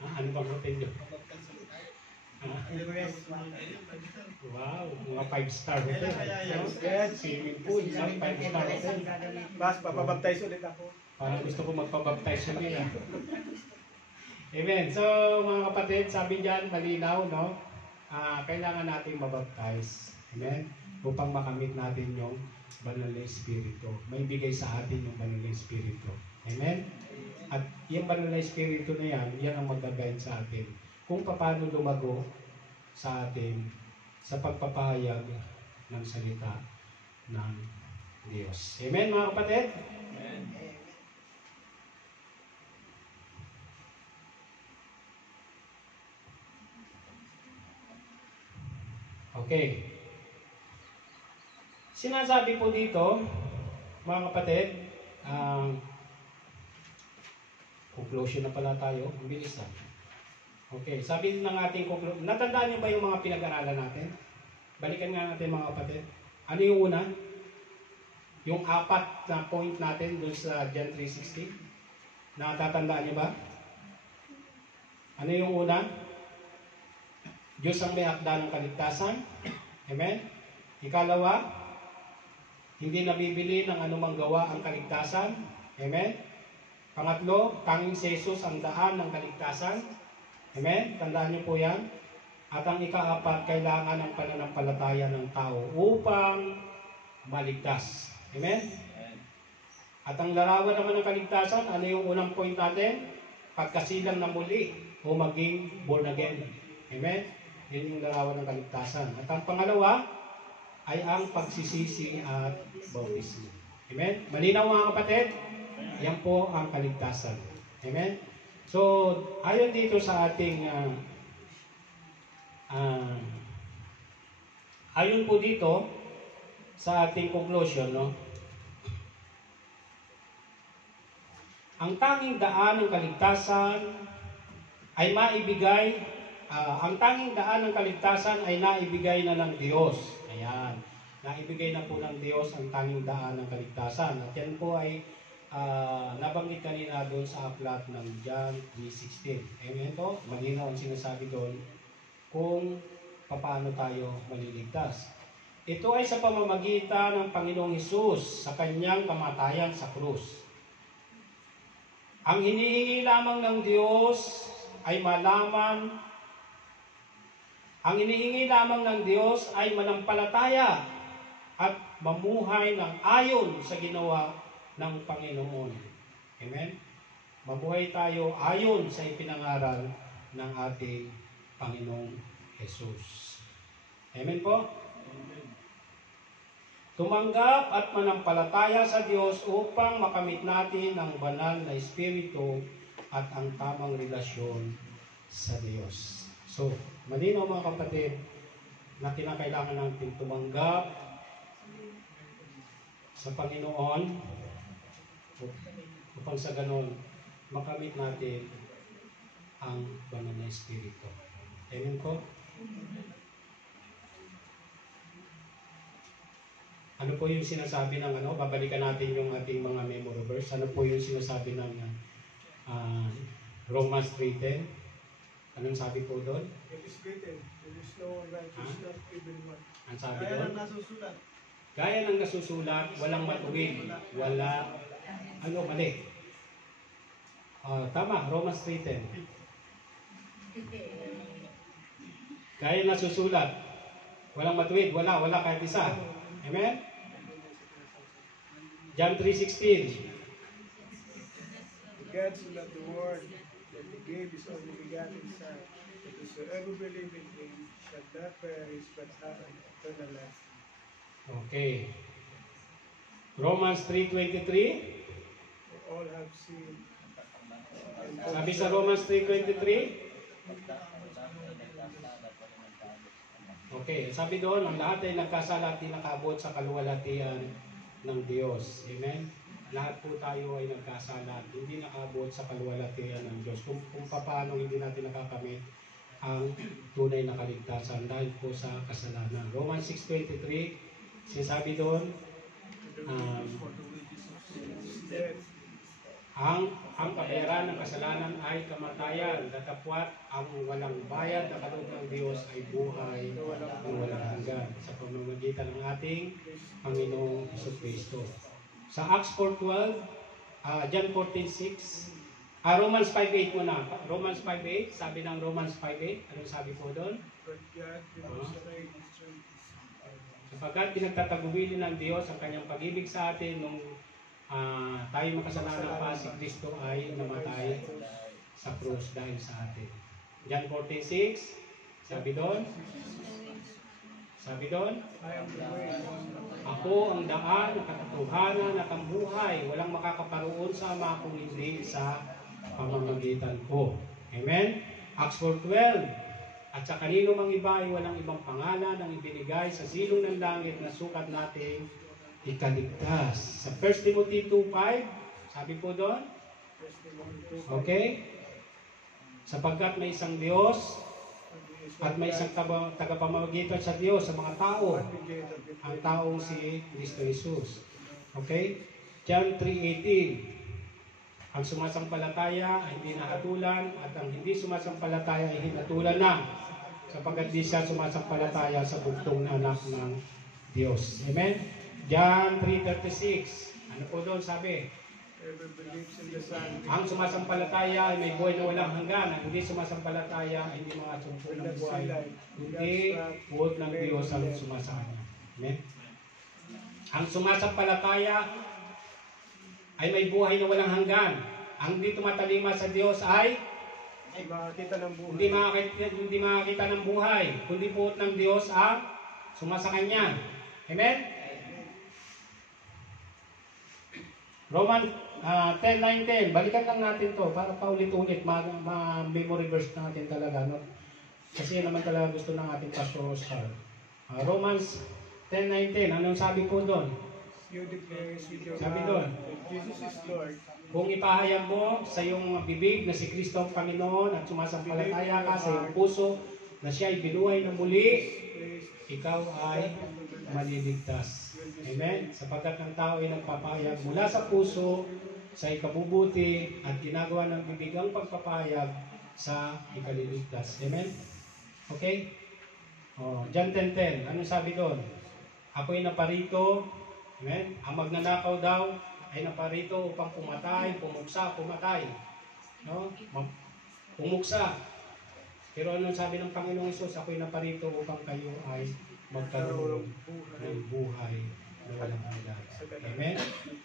ano bang hotel yun? Wow, mga 5-star hotel. Swimming pool, isang 5-star hotel. Bas, papabaptize ulit ako. Parang gusto ko magpabaptize ulit. Amen. So, mga kapatid, sabi dyan, malinaw, no? Kailangan natin mabaptize. Amen? Upang makamit natin yung banal na Espiritu. May bigay sa atin yung banal na Espiritu. Amen? At yung banal na Espiritu na yan ang mag-guide sa atin. Kung paano lumago sa atin sa pagpapahayag ng salita ng Diyos. Amen, mga kapatid? Amen. Okay. Sinasabi po dito, mga kapatid, conclusion na pala tayo. Ang bilis na. Okay, sabi ng ating conclusion. Natandaan niyo ba yung mga pinag-aralan natin? Balikan nga natin mga kapatid. Ano yung una? Yung 4 na point natin doon sa John 3:16. Natatandaan niyo ba? Ano yung una? Diyos ang may akda ng kaligtasan. Amen? Ikalawa, hindi nabibili ng anumang gawa ang kaligtasan. Amen? Pangatlo, tanging si Jesus ang daan ng kaligtasan. Amen? Tandaan niyo po yan. At ang ika-4, kailangan ng pananampalataya ng tao upang maligtas. Amen? At ang larawan naman ng kaligtasan, ano yung unang point natin? Pagkasilang na muli o maging born again. Amen? Yun yung larawan ng kaligtasan. At ang pangalawa ay ang pagsisisi at bautismo. Amen? Malinaw mga kapatid? Yan po ang kaligtasan. Amen? So, ayon dito sa ating ayon po dito sa ating conclusion, no? Ang tanging daan ng kaligtasan ay maibigay, ang tanging daan ng kaligtasan ay naibigay na ng Diyos. Ayan. Naibigay na po ng Diyos ang tanging daan ng kaligtasan. At yan po ay nabanggit kanina doon sa aklat ng John 3:16. Amen po? Malinaw ang sinasabi doon kung paano tayo maliligtas. Ito ay sa pamamagitan ng Panginoong Hesus sa kanyang kamatayan sa krus. Ang hinihingi lamang ng Diyos ay malaman, ang hinihingi lamang ng Diyos ay manampalataya at mamuhay ng ayon sa ginawa ng Panginoon. Amen? Mabuhay tayo ayon sa ipinangaral ng ating Panginoong Jesus. Amen po? Tumanggap at manampalataya sa Diyos upang makamit natin ang banal na Espiritu at ang tamang relasyon sa Diyos. So, malinaw mga kapatid na kinakailangan natin tumanggap sa Panginoon upang sa ganon makamit natin ang banal na Espiritu. Amen po? Ano po yung sinasabi ng ano? Babalikan natin yung ating mga memory verse. Ano po yung sinasabi ng Romans 3:10? Anong sabi po doon? It is written, there is no righteous, not even one. Ang sabi Kaya doon? lang nasusulat. Gaya ng nasusulat, walang matuwid. Wala, ano, mali. Tama, Romans 3:10. Gaya ng nasusulat, walang matuwid, wala kahit isa. Amen? John 3:16. God so loved the world that he gave his only begotten Son, that whosoever believe in him shall not perish but have an eternal life. Okay. Romans 3:23. For all have sinned. Sabi sa Romans 3:23. Okay, sabi doon, ang lahat ay nagkasala at di nakaabot sa kaluwalhatian ng Diyos. Amen? Lahat po tayo ay nagkasala at hindi nakaabot sa kaluwalhatian ng Diyos. Kung paano hindi natin nakakamit ang tunay na kaligtasan dahil po sa kasalanan. Romans 6:23, sinasabi doon, ang kabayaran ng kasalanan ay kamatayan, datapwat ang walang bayad na kaloob ng Diyos ay buhay na walang hanggan sa pamamagitan ng ating Panginoong Jesucristo. Sa Acts 4:12, John 14:6, Romans 5:8 muna. Romans 5:8, sabi ng Romans 5:8, anong sabi po doon? But God demonstrated his strength. Sapagkat pinagtatagubilin ng Diyos ang kanyang pag-ibig sa atin nung tayo makasalanan pa, si Kristo ay namatay sa krus dahil sa atin. John 14:6, sabi doon, I am the way. ako ang daan, ang katotohanan at ang buhay. Walang makakaparoon sa Ama kung hindi sa pamamagitan ko. Amen? Acts 4:12, at sa kanino mang iba ay walang ibang pangalan ang ibinigay sa silong ng langit na sukat natin ikaligtas. Sa 1 Timothy 2:5, sabi po doon, okay? Sapagkat may isang Diyos at may isang tagapamamagitan sa Diyos sa mga tao, ang taong si Kristo Jesus. Okay? John 3:18, ang sumasampalataya ay hindi nahatulan at ang hindi sumasampalataya ay hinatulan na sapagkat di siya sumasampalataya sa bugtong na anak ng Diyos. Amen? John 3:36. Ano po doon sabi? Whoever believes in the Son Ang sumasampalataya ay may buhay na walang hanggan. Ang hindi sumasampalataya ay hindi mga sumpo ng buhay. Kundi buod ng Diyos ang sumasama. Amen? Ang sumasampalataya ay may buhay na walang hanggan. Ang hindi tumatalima sa Diyos ay makakita ng buhay. hindi makakita ng buhay. Kundi buod ng Diyos ang sumasakanya. Amen? Roman 10:9-10. Balikan lang natin to para paulit-ulit ma-memory verse natin talaga. No? Kasi yun naman talaga gusto ng ating Pastor Oscar. Romans 10:9-10. Anong sabi po doon? You declare with your Sabi mouth doon, that Jesus is Lord. kung ipahayag mo sa iyong bibig na si Kristo ang Panginoon at sumasampalataya ka sa iyong puso na siya ay binuhay na muli, ikaw ay maliligtas. Amen? Sapagkat ang tao ay nagpapahayag mula sa puso sa ikabubuti at ginagawa ng bibig ang pagpapahayag sa ikaliligtas. Amen? Okay? John 10:10. Anong sabi doon? Ako'y naparito. Amen? Ang magnanakaw daw ay naparito upang pumatay, pumatay. No? Pumuksa. Pero anong sabi ng Panginoong Hesus? Ako'y naparito upang kayo ay magkaroon ng buhay na walang hanggan. Amen?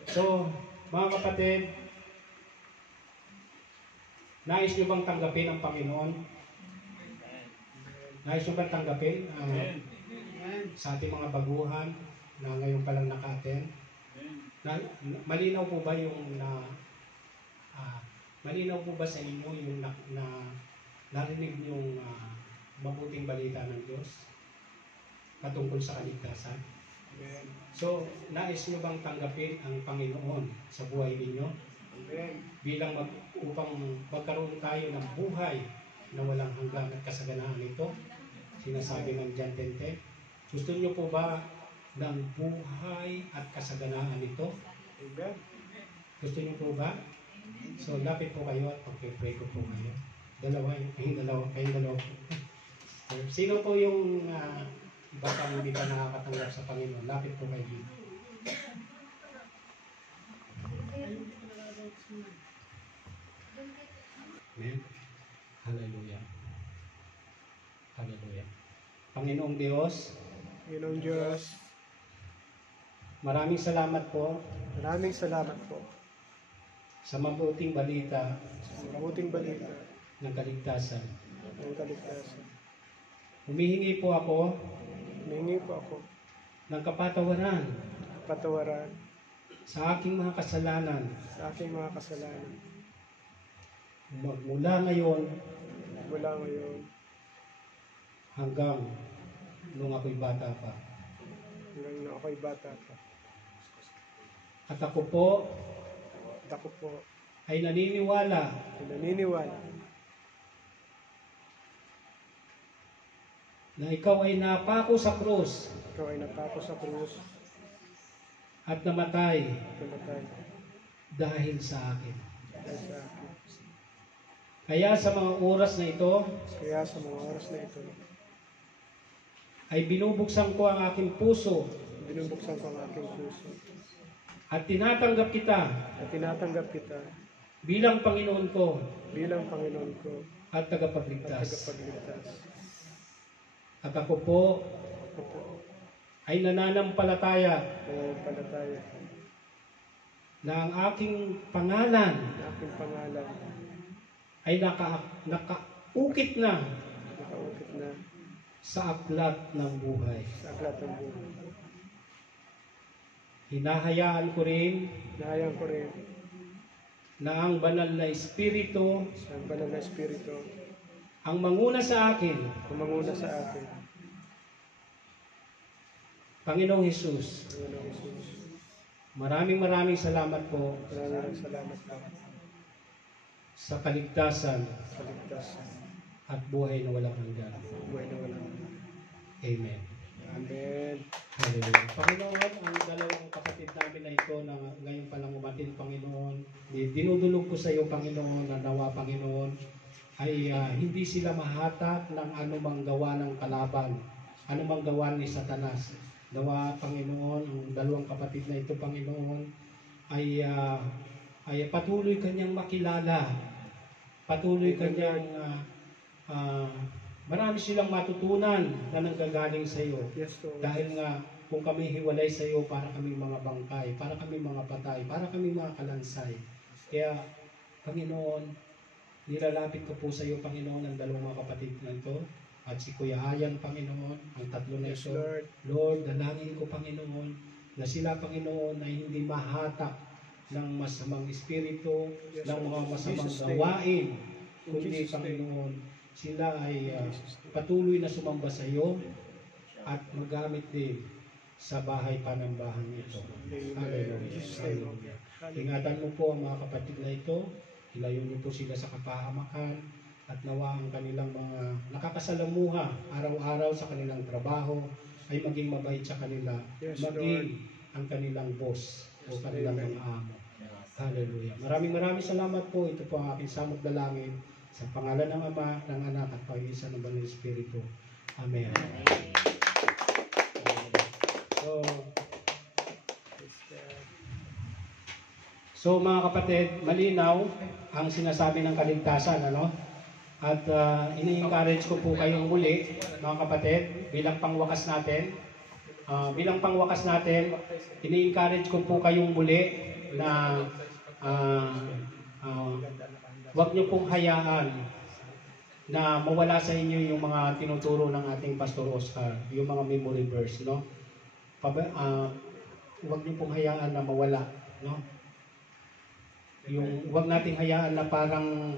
So, mga kapatid, nais nyo bang tanggapin ang Panginoon? Nais nyo bang tanggapin sa ating mga baguhan na ngayon palang naka-attend? Malinaw po ba yung malinaw po ba sa inyo yung narinig yung mabuting balita ng Diyos patungkol sa kaligtasan? So, nais nyo bang tanggapin ang Panginoon sa buhay ninyo? Bilang upang magkaroon tayo ng buhay na walang hanggan at kasaganaan ito? Sinasabi ng John 10:10. Gusto nyo po ba ng buhay at kasaganaan nito. Amen. Gusto niyo po ba? So, lapit po kayo at pag-pray ko po kayo. Kayong dalawa po. Sino po yung baka hindi pa nakakatanggap sa Panginoon? Lapit po kayo dito. Amen. Hallelujah. Hallelujah. Panginoong Diyos, Panginoong Diyos, maraming salamat po maraming salamat po sa mabuting balita sa mabuting balita ng kaligtasan. ng kaligtasan. Humihingi po ako Humingi po ako ng kapatawaran patawaran sa aking mga kasalanan sa aking mga kasalanan magmula ngayon mula ngayon hanggang nung ako'y bata pa. hanggang na ako'y bata pa. At ako po At ako po ay naniniwala ay naniniwala na ikaw ay napako sa krus ikaw ay napako sa krus at namatay namatay dahil sa akin. dahil sa akin. Kaya sa mga oras na ito Kaya sa mga oras na ito, ay binubuksan ko ang aking puso binubuksan ko ang aking puso at tinatanggap kita at tinatanggap kita bilang Panginoon ko bilang Panginoon ko at at tagapagligtas. tagapagligtas. At ako po Ako po ay nananampalataya nananampalataya na ang aking pangalan na aking pangalan ay nakaukit na nakaukit na sa aklat ng buhay. sa aklat ng buhay. Hinahayaan ko rin Nahayang ko rin na ang banal na Espiritu sa banal na Espiritu ang manguna sa akin. kumanguna sa akin. Panginoong Jesus, Panginoong Jesus, maraming salamat po maraming salamat po sa kaligtasan sa ligtasan. at buhay na walang hanggan. Buhay na walang hanggan. Amen. Amen. Hallelujah. Panginoon, ang dalawang kapatid namin na ito na ngayon palang umatin, Panginoon, dinudulog ko sa iyo, Panginoon, na nawa, Panginoon, ay hindi sila mahatak ng anumang gawa ng kalaban, anumang gawa ni Satanas. Nawa, Panginoon, ang dalawang kapatid na ito, Panginoon, ay patuloy kanyang makilala, patuloy kanyang marami silang matutunan na nanggagaling sa iyo. Yes, Lord. Dahil nga, kung kami hiwalay sa iyo, para kami mga bangkay, para kami mga patay, para kami mga kalansay. Kaya, Panginoon, nilalapit ko po sa iyo, Panginoon, ang dalawang mga kapatid na ito, at si Kuya Ayan, Panginoon, ang tatlo na Yes, ito. Lord. Lord, dalangin ko, Panginoon, na sila, Panginoon, ay hindi mahatak ng masamang espiritu, Yes, ng mga Lord. masamang Jesus' name. gawain, In kundi, Jesus' name. Panginoon, sila ay patuloy na sumamba sa iyo at magamit din sa bahay panambahan nito. Amen. Hallelujah. In Jesus' name. Hallelujah. Hallelujah. Ingatan mo po ang mga kapatid na ito. Ilayo niyo po sila sa kapahamakan at nawa ang kanilang mga nakakasalamuha araw-araw sa kanilang trabaho ay maging mabait sa kanila. Yes, Maging ang kanilang boss o kanilang Amen. mga amo. Hallelujah. Maraming salamat po. Ito po ang aking samot dalangin sa pangalan ng Ama, ng Anak at Pag-isa ng Banal Espiritu. Amen. So mga kapatid, malinaw ang sinasabi ng kaligtasan, ano? At ini-encourage ko po kayong muli, mga kapatid, bilang pangwakas natin. Ini-encourage ko po kayong muli na huwag niyo pong hayaan na mawala sa inyo yung mga tinuturo ng ating Pastor Oscar, yung mga memory verse, no? Huwag niyo pong hayaan na mawala, no? Yung huwag nating hayaan na parang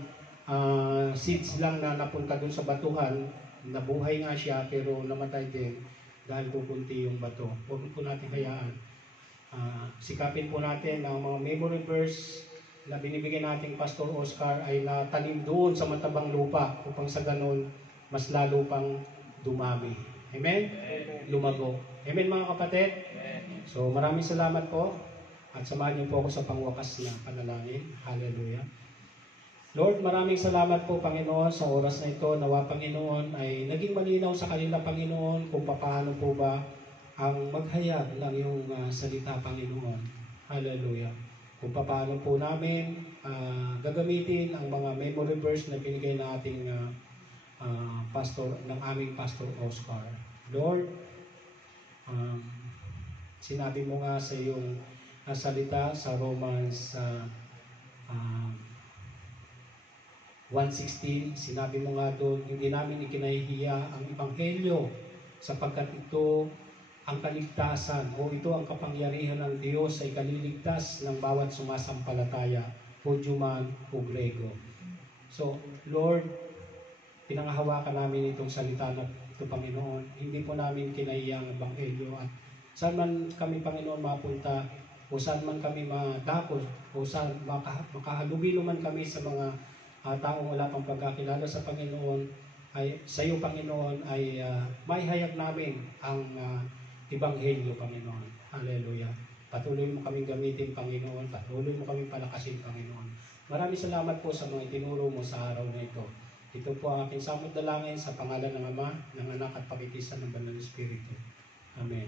seeds lang na napunta dun sa batuhan, nabuhay nga siya pero namatay din dahil kukunti yung bato. Huwag po natin hayaan. Sikapin po natin ang mga memory verse na binibigyan nating Pastor Oscar ay natanim doon sa matabang lupa upang sa ganon mas lalo pang dumami. Amen? Lumago. Amen mga kapatid? So maraming salamat po at samahan niyo po ako sa pangwakas na panalangin. Hallelujah. Lord, maraming salamat po Panginoon sa oras na ito. Nawa Panginoon ay naging malinaw sa kanila Panginoon kung paano po ba ang maghayag ng iyong salita Panginoon. Hallelujah. Kung paano po namin gagamitin ang mga memory verse na binigay na ating pastor, ng aming Pastor Oscar. Lord, sinabi mo nga sa iyong salita sa Romans 1:16, sinabi mo nga doon, hindi namin ikinahihiya ang Ebanghelyo sapagkat ito ang kaligtasan o ito ang kapangyarihan ng Diyos ay kaliligtas ng bawat sumasampalataya, Hudyo man o Grego. So, Lord, pinangahawakan namin itong salita na ito, Panginoon. Hindi po namin kinahiya ang Ebanghelyo at saan man kami, Panginoon, mapunta o saan man kami madakos o saan makahalubilo man kami sa mga taong wala pang pagkakilala sa Panginoon, ay sa iyo Panginoon ay maihayag namin ang Ebanghelyo Panginoon. Hallelujah. Patuloy mo kaming gamitin Panginoon, patuloy mo kaming palakasin Panginoon. Maraming salamat po sa mga tinuro mo sa araw na ito. Ito po ang aking samot dalangin sa pangalan ng Ama, ng Anak at Pakikisa ng Banal na Espiritu. Amen.